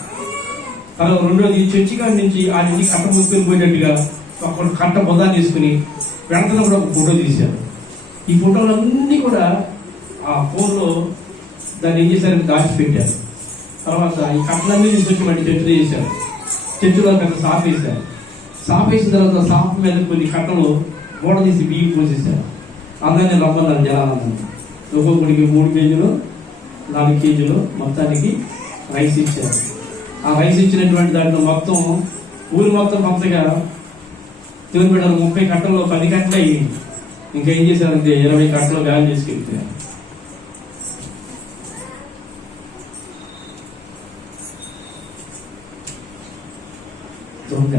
తర్వాత రెండోది చర్చి కాడి నుంచి ఆ ఇంటికి కట్ట ముందుకొని పోయినట్టుగా ఒక కట్ట బొదా తీసుకుని వెంటనే ఒక ఫోటో తీశారు. ఈ ఫోటోలన్నీ కూడా ఆ ఫోన్లో దాన్ని ఏం చేశారని దాచిపెట్టారు. తర్వాత ఈ కట్టలన్నీ తీసుకొచ్చి మళ్ళీ చర్చలు చేశారు. చర్చిలో పెద్ద సాఫ్ వేశారు. సాఫ్ వేసిన తర్వాత సాఫ్ మీద కొన్ని కట్టలు గోడ తీసి బియ్యం పోసేశారు. అందరినీ రమ్మన్నారు జనాలందరూ. ఒక్కొక్కడికి 3 కేజీలు 4 కేజీలు మొత్తానికి రైస్ ఇచ్చారు. ఆ రైస్ ఇచ్చినటువంటి దాంట్లో మొత్తం ఊరు మొత్తం పంచగా దేవుని బిడ్డలు 30 కట్టల్లో 10 కట్టలు అయ్యి ఇంకా ఏం చేశారంటే 20 కట్టలు వ్యాన్ చేసుకెళ్తారు. దొంగ.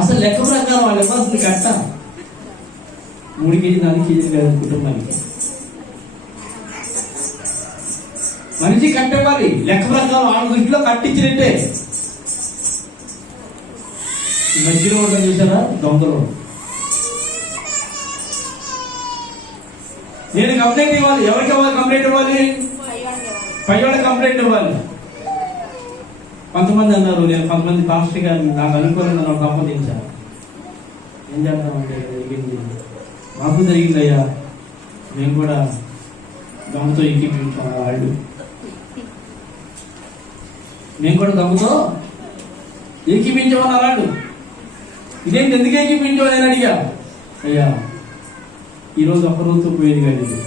అసలు లెక్క ప్రకారం వాళ్ళు ఇవ్వాల్సింది కట్ట 3 కేజీ 4 కేజీలు కాదు కుటుంబానికి. మనిషి కట్టివ్వాలి లెక్క ప్రకారం వాళ్ళ దృష్టిలో కట్టించినట్టే. మధ్యలో ఉండడం చూసారా దొంగలు. నేను కంప్లైంట్ ఇవ్వాలి. ఎవరికి ఇవ్వాలి కంప్లైంట్ ఇవ్వాలి? పైవాళ్ళ కంప్లైంట్ ఇవ్వాలి. కొంతమంది అన్నారు, నేను కొంతమంది పాస్టర్ గారు నాకు అనుకోలేదు నన్ను సంపాదించాను. ఏం చేద్దామంటే జరిగింది, మాకు జరిగిందయ్యా, మేము కూడా దొంగతో ఎక్కిపించాం వాళ్ళు, మేము కూడా దొంగతో ఎక్కిపించమన్నారు వాళ్ళు. ఇదేంటి ఎందుకు ఎక్కిపించావు నేను అడిగా. అయ్యా ఈరోజు ఒక్క రోజుతో పోయేది కాదు ఇది,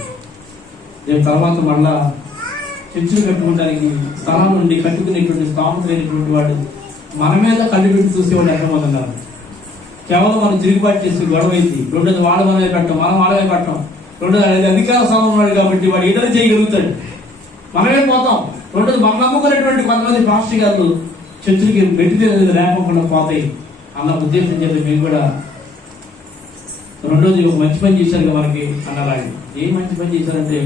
రేపు తర్వాత మళ్ళా చర్చలు కట్టుకోవడానికి స్థలం నుండి కట్టుకునేటువంటి స్థానం లేనటువంటి వాడు మన మీద కళ్ళు పెట్టి చూసేవాడు ఎంతమంది ఉన్నారు. కేవలం మనం తిరుగుబాటు చేసి గొడవ అయింది. రెండోది వాళ్ళ మనమే పెట్టం, మనం వాళ్ళమే పెట్టం. రెండోది అధికార స్థానం ఉన్నాడు కాబట్టి వాడు ఏదైనా చేయగలుగుతాడు, మనమే పోతాం. రెండోది మనం నమ్ముకునేటువంటి కొంతమంది పాస్టర్ గారు చర్చలకి పెట్టితే లేకుండా పోతాయి అన్న ఉద్దేశం చేత మేము కూడా రెండోది ఒక మంచి పని చేశారు మనకి అన్నలాగా. ఏం మంచి పని చేశారంటే,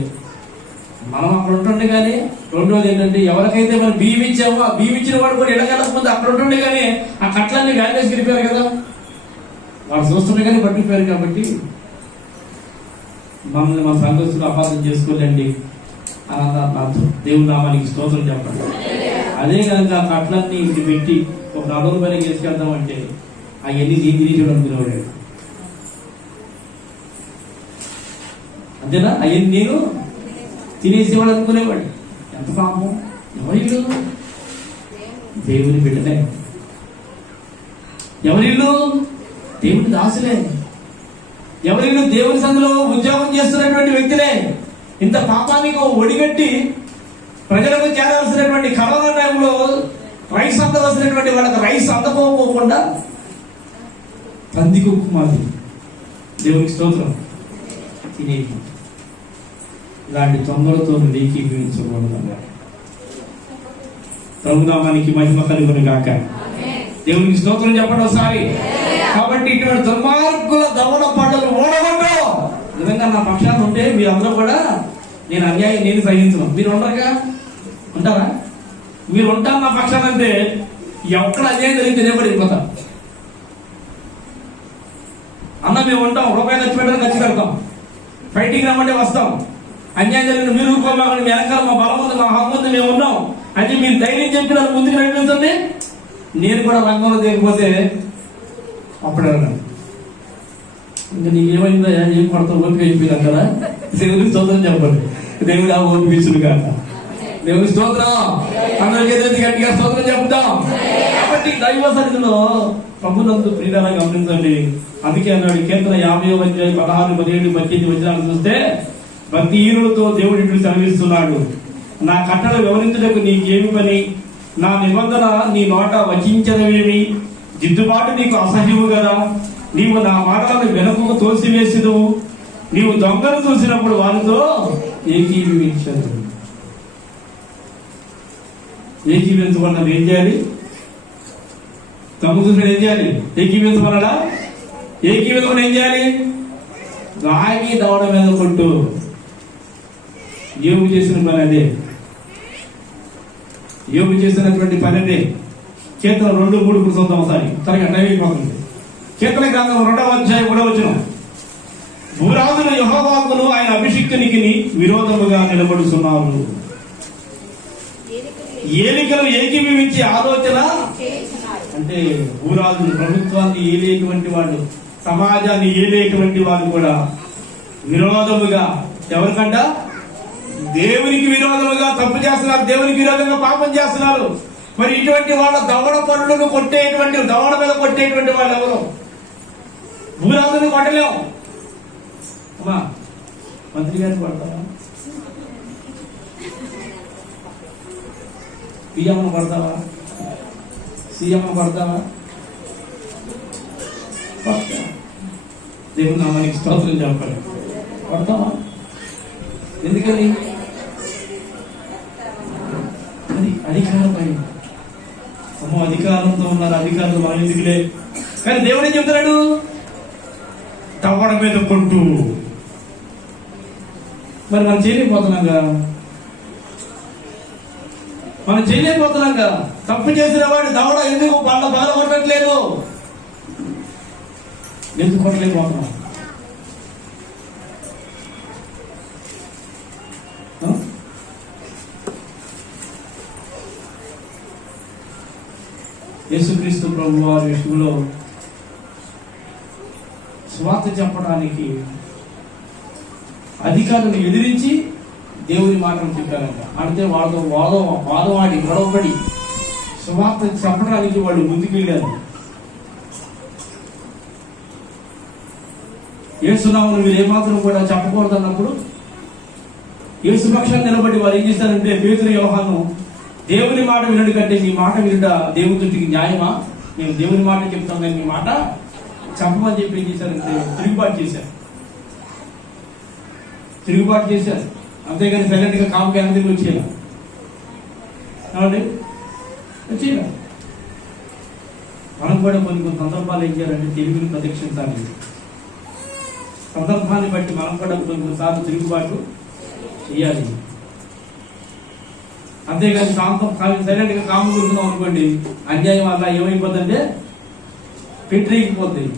మనం అక్కడ ఉంటుండే కానీ, రెండోది ఏంటంటే ఎవరికైతే మనం బియ్యం ఇచ్చామో ఆ బియ్యం ఇచ్చిన వాడు కూడా ఎడగలకపోతే అక్కడ ఉంటుండే కానీ ఆ కట్లన్నీ వ్యాన్లేసి గెలిపారు కదా, వాడు చూస్తుండే కానీ పట్టిపోయారు. కాబట్టి మనల్ని మన సంతోషంలో అపార్థం చేసుకోలేండి అని అర్థం. దేవుని నామానికి స్తోత్రం చెప్పండి. అదే కనుక ఆ కట్లన్నీ ఇది పెట్టి ఒక 4 రూపాయలు చేసుకెళ్తామంటే అవన్నీ నేను తిరిగి అనుకునేవాడు. అంతేనా? అవన్నీ నేను తినేసేవాడు అనుకునేవాడు. ఎంత పాపం. ఎవరిల్లు? దేవుని బిడ్డలే. ఎవరిల్లు? దేవుని దాసులే. ఎవరిల్లు? దేవుని సందులో ఉద్యోగం చేస్తున్నటువంటి వ్యక్తులే. ఇంత పాపానికి ఒడిగట్టి ప్రజలకు చేరాల్సినటువంటి కరోనా టైంలో రైస్ అందవలసినటువంటి వాళ్ళకి రైస్ అందకపోకుండా పందికొక్కు మాది దేవునికి స్తోత్రం తినేది. ఇలాంటి తొందరతో లేఖీకరించకూడదు. ప్రభునామానికి మహిమ కలుగును గాక. దేవునికి స్తోత్రం చెప్పండి ఒకసారి. కాబట్టి ఇటువంటి దుర్మార్గుల దవడ పడ్డలు ఓడగొట్టు. నిజంగా నా పక్షాన్ని ఉంటే మీరందరూ కూడా నేను అన్యాయం నేను సహించను. మీరు ఉండరుగా? ఉంటారా? మీరు ఉంటారు నా పక్షాన్ని అంటే ఎక్కడ అన్యాయం జరిగితే నిలబడిపోతాం. అన్న మేము ఉంటాం, రూపాయలు ఖర్చు పెట్టాలని ఖర్చు పెడతాం, ఫైటింగ్ రమ్మంటే వస్తాం. అన్యాయం జరిగిన మీరు ఊరుకోమాకండి, మీ వెనకాల మా బలం ఉంది, మా హక్కు ఉంది, మేము ఉన్నాం అని మీరు ధైర్యం చెప్పి నన్ను ముందుకు నడిపించండి. నేను కూడా రంగంలో దిగకపోతే అప్పుడే ఇంకా నీకేమైందా, ఏం పడతావు, ఓపిక అయిపోయినా కదా. దేవుడికి స్తోత్రం చెప్పండి. దేవుడు ఆ ఓపికించుడు కాక. దేవుడి స్తోత్రం. అందరికీ గట్టిగా స్తోత్రం చెప్తాం. కాబట్టి దైవ సన్నిధిలో ప్రభునందు ప్రియులారా గమనించండి. అందుకే అన్నాడు కీర్తన 50వ అధ్యాయం 16, 17, 18 వచనాలు చూస్తే భక్తిహీనులతో దేవుడు ఇట్లు సెలవిస్తున్నాడు. నా కట్టడ వివరించడానికి నీకేమి పని? నా నిబంధన నీ నోట వచించదవేమి? దిద్దుబాటు నీకు అసహ్యము కదా. నీవు నా మాటలను వెనుకకు తోసివేసిదువు. నీవు దొంగలు చూసినప్పుడు వారితో ఏకీభవించదు. ఏకీభవించమన్నది ఏం చేయాలి? దొంగ చూసిన ఏం చేయాలి? ఏకీభవించమన్నాడా? ఏకీభవించమని ఏం చేయాలి? రాగి దవడ మీద కొట్టు. యోబు చేసిన పని అదే. యోబు చేసినటువంటి పని అదే. కీర్తన 2, 3 చూద్దాం ఒకసారి. త్వరగా టైం అయిపోతుంది. కీర్తన గ్రంథం 2వ అధ్యాయం 3వ వచనం. భూరాజులు యెహోవాకును ఆయన అభిషిక్తునికి విరోధముగా నిలబడుతున్నారు. ఏలికలు ఏకీభవించి ఆలోచన అంటే భూరాజులు ప్రభుత్వాన్ని ఏలేటువంటి వాళ్ళు, సమాజాన్ని ఏలేటువంటి వాళ్ళు కూడా విరోధముగా ఎవరికంట? దేవునికి విరోధముగా తప్పు చేస్తున్నారు, దేవునికి విరోధంగా పాపం చేస్తున్నారు. మరి ఇటువంటి వాళ్ళ దవడ పనులను కొట్టేటువంటి, దవడ మీద కొట్టేటువంటి వాళ్ళు ఎవరు? భూరాజుని కొట్టలేము. అమ్మా మంత్రి గారిని కొడతావా? పిఎం కొడతావా? సీఎం కొడతావా? దేవుని నామానికి స్తోత్రం చెప్పండి. కొడతావా? ఎందుకని? అది అధికారమై అమ్మో అధికారంతో ఉన్నారు, అధికారులు మనం ఎందుకులే. కానీ దేవుడు ఏం చెప్తున్నాడు? దవడ మీద కొట్టు. మరి మనం చేయలేకపోతున్నాగా, తప్పు చేసిన వాడు దవడ ఎందుకు వాళ్ళ బాధ కొట్టట్లేదు? ఎందుకు కొట్టలేకపోతున్నాం? యేసుక్రీస్తు ప్రభు వారి విషయంలో స్వార్థ చెప్పడానికి అధికారులను ఎదిరించి దేవుని మాటలు చెప్పారంట. అంటే వాళ్ళతో వాదవాడి గొడవపడి స్వార్థ చెప్పడానికి వాళ్ళు ముందుకెళ్ళారు. యేసునామమును మీరు ఏమాత్రం కూడా చెప్పకూడదు అన్నప్పుడు యేసు పక్షాన్ని నిలబడి వారు ఏం చేశారంటే, పేతురు యోహాను దేవుని మాట వినడు కంటే మీ మాట వినుట దేవుని దృష్టికి న్యాయమా? మేము దేవుని మాట చెప్తాం కానీ మీ మాట చెప్పమని చెప్పి ఏం చేశారంటే తిరుగుబాటు చేశారు. అంతేగాని సైలెంట్ గా కాముకి అందరికి వచ్చేలా వచ్చేలా. మనం కూడా కొన్ని సందర్భాలు ఏం చేయాలంటే తెలుగుని ప్రదక్షించాలి. సందర్భాన్ని బట్టి మనం కూడా కొన్నిసార్లు తిరుగుబాటు చేయాలి. అంతేగాని సైలెంట్ గా కాము కూర్చున్నాం అనుకోండి, అన్యాయం వల్ల ఏమైపోతుందంటే పెట్టరేగిపోతుంది.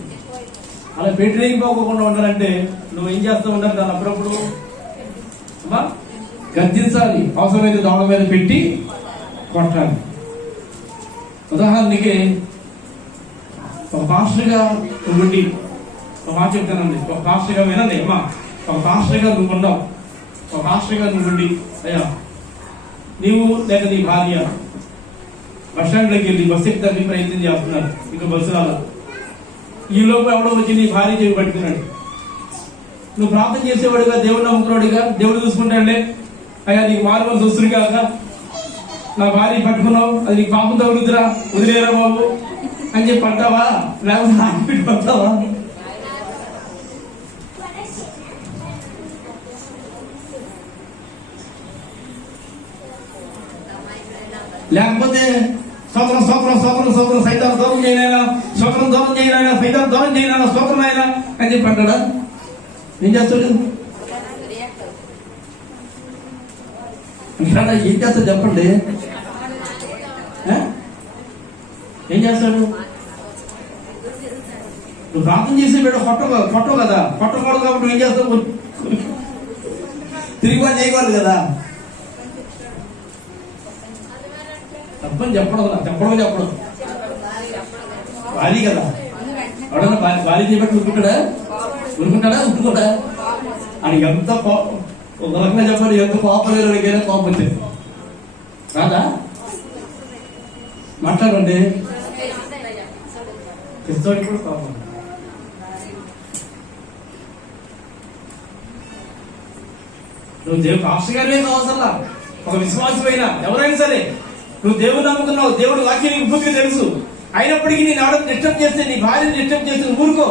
అలా పెట్టరేగిపోకుండా ఉండాలంటే నువ్వు ఏం చేస్తూ ఉండాలి? దాన్ని అప్పుడప్పుడు గద్దించాలి, అవసరమైతే దవడ మీద పెట్టి కొట్టాలి. ఉదాహరణకి ఒక పాస్టర్గా ఉండి ఒక మాట చెప్తానండి, ఒక పాస్టర్గా వినండి అమ్మా, ఒక పాస్టర్గా నువ్వు ఉన్నావు, ఒక పాస్టర్గా నువ్వు ఉండి అయ్యా నీవు లేక నీ భార్య బస్ స్టాండ్లోకి వెళ్ళి బస్సు ఎక్కడానికి ప్రయత్నం చేస్తున్నారు. ఇక బస్సు రాల, ఈ లోపు ఎవడో వచ్చి నీ భార్య చేసి పట్టుకున్నాడు. నువ్వు ప్రార్థన చేసేవాడుగా, దేవుడు నమ్ముకున్నాడుగా, దేవుడు చూసుకుంటాడులే, అయ్యా నీకు మారు మనసు వస్తుంది కాక నా భార్య పట్టుకున్నావు, అది నీకు పాపం తగులుతురా, వదిలేరా బాబు అని చెప్పి పట్టావా? లేకపోతే నాకు పెట్టి పట్టావా? లేకపోతే స్తోత్రం స్తోత్రం స్తోత్రం స్తోత్రం సైతాన్ని దూరం చేయనైనా, స్తోత్రం దూరం చేయనైనా, సైతాన్ని దూరం చేయనైనా, స్తోత్రం అయినా అని చెప్పి అంటాడా? ఏం చేస్తాడు? ఏం చేస్తాడు చెప్పండి? ఏం చేస్తాడు? నువ్వు ప్రార్థన చేసి వీడు కొట్టవు కదా, కొట్టకూడదు కాబట్టి నువ్వు ఏం చేస్తావు? తిరిగి పని చేయకూడదు కదా. తప్పని చెప్పడం భారీ కదా. ఎవడన్నా భారీ చేయబట్టి ఉరుకుంటాడా ఉట్టుకోడా అని ఎంత ఒక రకంగా చెప్పండి, ఎంత కోపలేరుకైనా కోపం వచ్చేది రాదా? మాట్లాడండి. క్రిస్తవుడికి కూడా కోపం. నువ్వు దేవుడు పాస్టర్ గారివే అవసరంలా, ఒక విశ్వాసమైనా ఎవరైనా సరే నువ్వు దేవుడు నమ్ముకున్నావు, దేవుడు వాక్యం నీకు పూర్తిగా తెలుసు, అయినప్పటికీ నేను ఎవరైనా డిస్టర్బ్ చేస్తే, నీ భార్యను డిస్టర్బ్ చేస్తే ఊరుకో.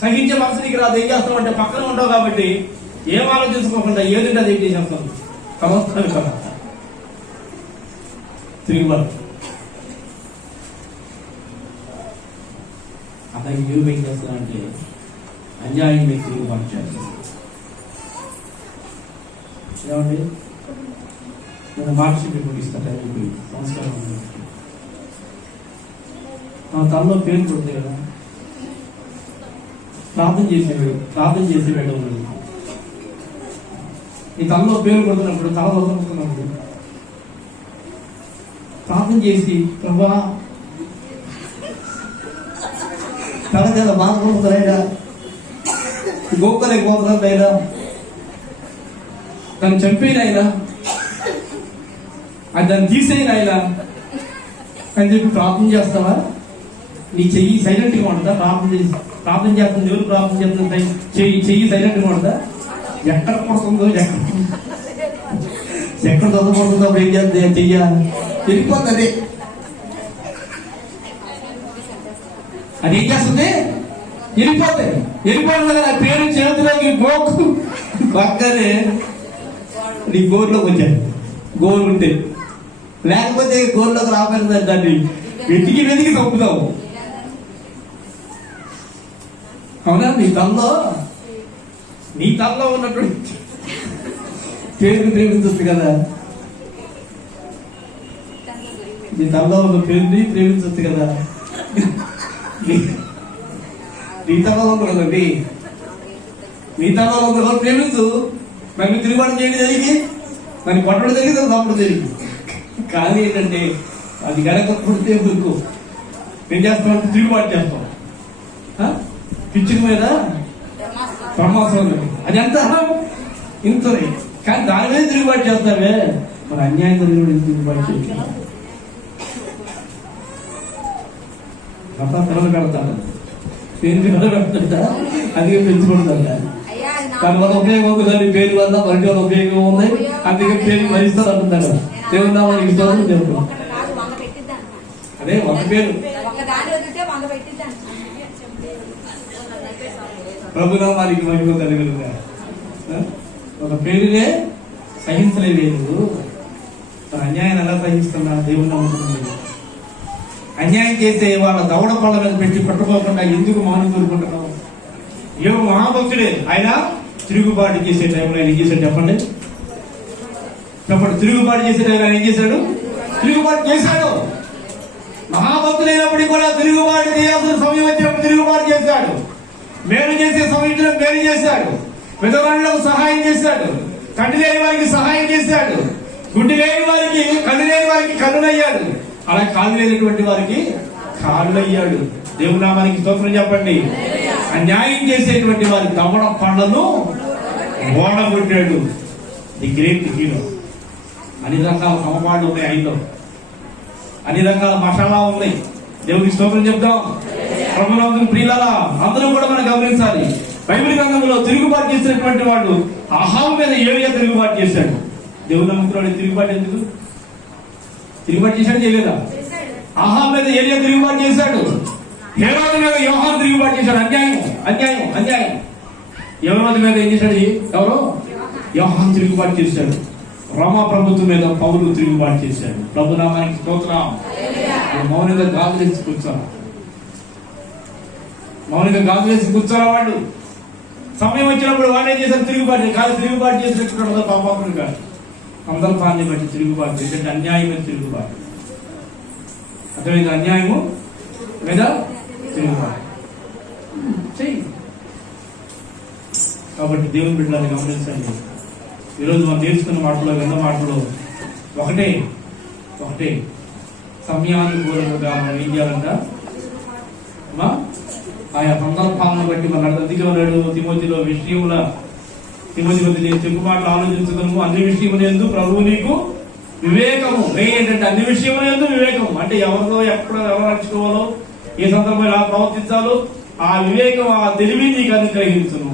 సహించే మనసు నీకు రాదు. ఏం చేస్తావు అంటే పక్కన ఉండవు కాబట్టి ఏం ఆలోచించుకోకుండా ఏదంటే అది ఏం చేసేస్తాం కదా. తిరుగుబాటు అతనికి యూజ్ ఏం చేస్తానంటే అన్యాయం మీద తిరుగుబాటు చేస్తాను. ఏమండి నేను మార్చి ముగిస్తాను. సంస్కారం నా తనలో పేరు ఉంటుంది కదా, ప్రార్థన చేసేవాడు నీ తనలో పేరు కొడుతున్నప్పుడు, తల వదులుతున్నప్పుడు ప్రార్థన చేసి ప్రభా తల మీద బాధపడుతున్నాయినా, గోక్కలేకపోతున్నాయినా, దాన్ని చంపేనైనా, అది దాన్ని తీసేయనైనా అని చెప్పి ప్రార్థన చేస్తావా? నీ చెయ్యి సైలెంట్గా ఉంటుందా? ప్రార్థన చేస్తుంది ఎవరు ప్రార్థన చేస్తుంది? చెయ్యి సైలెంట్గా ఉంటుందా? ఎక్కడ పడుతుందో ఎక్కడ చదువుకుంటుందో ఏం చేస్తుంది? చెయ్యాలి వెళ్ళిపోతుంది. అది ఏం చేస్తుంది? వెళ్ళిపోతుంది. వెళ్ళిపోతుంది కదా, పేరు చేతిలోకి గోకు పక్కనే నీ గోరులోకి వచ్చాను, గోరు ఉంటే. లేకపోతే గోరులోకి రాబోయే దాన్ని వెతికి వెతికి చంపుతావు. అవునా? నీ తల్లో ఉన్నటువంటి పేరుని ప్రేమించచ్చు కదా. నీ తల్లో ఉన్న పేరుని ప్రేమించచ్చు కదా. నీ తల్లో ఉన్నదండి, నీ తల్లో ఉన్న ప్రేమించు. నన్ను తిరుగుబాటు చేయడం జరిగి, నన్ను కొట్టడం జరిగింది, తప్పుడు జరిగింది. కానీ ఏంటంటే అది గనక పుడితే ఊరుకో, ఏం చేస్తాం? తిరుగుబాటు చేస్తాం. పిచ్చుక మీద బ్రహ్మాస్త్రం, అది ఎంత ఇంతనే. కానీ దాని మీద తిరుగుబాటు చేస్తావే, మరి అన్యాయం జరిగిన తిరుగుబాటు చేయాలి. పిల్లలు పెడతారు, పేరు పిల్లలు పెడతా, అందుకే పెంచుకుంటారు. దాని వల్ల ఉపయోగం ఒకసారి పేరు వల్ల మరిటి వల్ల ఉపయోగం ఉంది, అందుకే పేరు భరిస్తారు అంటున్నారు. దేవున్నా మనకి ఇష్టం చెప్పు. అదే ఒక పేరు ప్రభునామానికి మహిమ కలుగునుగా. ఒక పేరునే సహించలేదు. అన్యాయాన్ని ఎలా సహిస్తున్నా? దేవుని నమ్ముతుంది. అన్యాయం చేసే వాళ్ళ దవడ పళ్ళ మీద పెట్టి పట్టుకోకుండా ఎందుకు మౌనం కోరుకుంటున్నావు? ఏమో మహాభక్తుడే ఆయన. తిరుగుబాటు చేసే టైంలో ఆయన ఏం చేశాడు చెప్పండి? తిరుగుబాటు చేసే టైంలో ఆయన ఏం చేశాడు? తిరుగుబాటు చేశాడు. మహాభక్తులైనప్పటికీ కూడా తిరుగుబాటు చేయాల్సిన సమయం వచ్చినప్పుడు తిరుగుబాటు చేశాడు. మేలు చేసే సమయంలో మేలు చేశాడు. విధవరాళ్లకు సహాయం చేశాడు. కంటి లేని వారికి సహాయం చేశాడు. గుడ్డి లేని వారికి, కన్ను లేని వారికి కన్నులయ్యాడు. అలా కాళ్ళు లేనటువంటి వారికి కాళ్ళు అయ్యాడు. దేవుని నామానికి స్తోత్రం చెప్పండి. అన్యాయం చేసేటువంటి వారి దవడ పళ్ళను ఓడగొట్టాడు. The great hero. అన్ని రకాల సమపాళ్ళు ఉన్నాయి ఆయనలో, అన్ని రకాల మసాలా ఉన్నాయి. దేవునికి స్తోత్రం చెప్తాం. ప్రభునందుని ప్రియులారా, అందరూ కూడా మనం గమనించాలి. బైబిల్ గ్రంథంలో తిరుగుబాటు చేసినటువంటి వాడు అహాబు మీద ఏలియా తిరుగుబాటు చేశాడు. దేవుని నమ్ముకున్నాడు. తిరుగుబాటు ఎందుకు? తిరుగుబాటు చేశాడు చేయలేదా? అహాబు మీద ఏలియా తిరుగుబాటు చేశాడు. హేరోదు మీద యోహాను తిరుగుబాటు చేశాడు. అన్యాయం, అన్యాయం, అన్యాయం. హేరోదు మీద ఏం చేశాడు? ఎవరు? యోహాను తిరుగుబాటు చేశాడు. రోమా ప్రభుత్వం మీద పౌలు తిరుగుబాటు చేశాడు. ప్రభునామానికి స్తోత్రం. మౌనంగా గాజులు వేసి కూర్చోరా, మౌనంగా గాజులు వేసి కూర్చోరా. వాళ్ళు సమయం వచ్చినప్పుడు వాళ్ళు ఏం చేశారు? తిరుగుబాటు. కాదు, తిరుగుబాటు చేసినట్టు పాపాత్ముడు కాదు. సందర్భాన్ని బట్టి తిరుగుబాటు చేసేది అన్యాయమైన తిరుగుబాటు. అర్థమైంది? అన్యాయము లేదా తిరుగుబాటు చెయ్యి. కాబట్టి దేవుని బిడ్డలని గమనించండి. ఈరోజు మనం నేర్చుకున్న మాటలో, విన్న మాటలో ఒకటే సమయానుకూలంగా మనం ఏం చేయాలంట? ఆయా సందర్భాలను బట్టి మన అందుకేమన్నాడు తిమోతిలో విషయముల తిమోతి నేను చెప్పు మాటలు ఆలోచించగలము, అన్ని విషయములందు ప్రభువు నీకు వివేకము. ఏంటంటే అన్ని విషయములందు వివేకము అంటే ఎవరితో ఎప్పుడు ఎలా నడుచుకోవాలో, ఏ సందర్భంలో ఎలా ప్రవర్తించాలో ఆ వివేకం, ఆ తెలివి నీకు అనుగ్రహించును.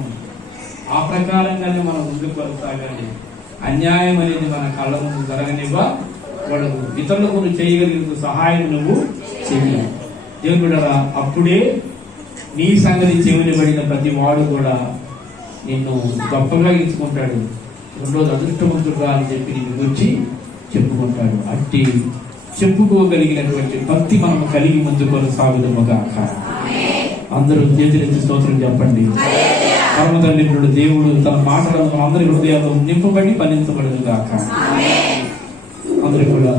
ఆ ప్రకారంగానే మనం ముందుకు కొనసాగాలి. అన్యాయం అనేది మన కళ్ళ ముందు జరగనివ్వకూడదు. ఇతరులకు నువ్వు చేయగలిగిన సహాయం నువ్వు చెయ్యాలి. దేవుని బిడ్డలారా, అప్పుడే నీ సంగతి చెవినబడిన ప్రతి వాడు కూడా నిన్ను గొప్పగా ఎంచుకుంటాడు. రెండోది అదృష్టవంతుడుగా అని చెప్పి నీ గురించి చెప్పుకుంటాడు. అట్టి చెప్పుకోగలిగినటువంటి భక్తి మనము కలిగి ముందు కొనసాగుదముగాక. అందరూ చేతులెత్తి స్తోత్రం చెప్పండి. పరమ తండ్రి దేవుడు తన మాటలను అందరి హృదయాల్లో నింపబడి ఫలించబడును గాక. అందరూ కూడా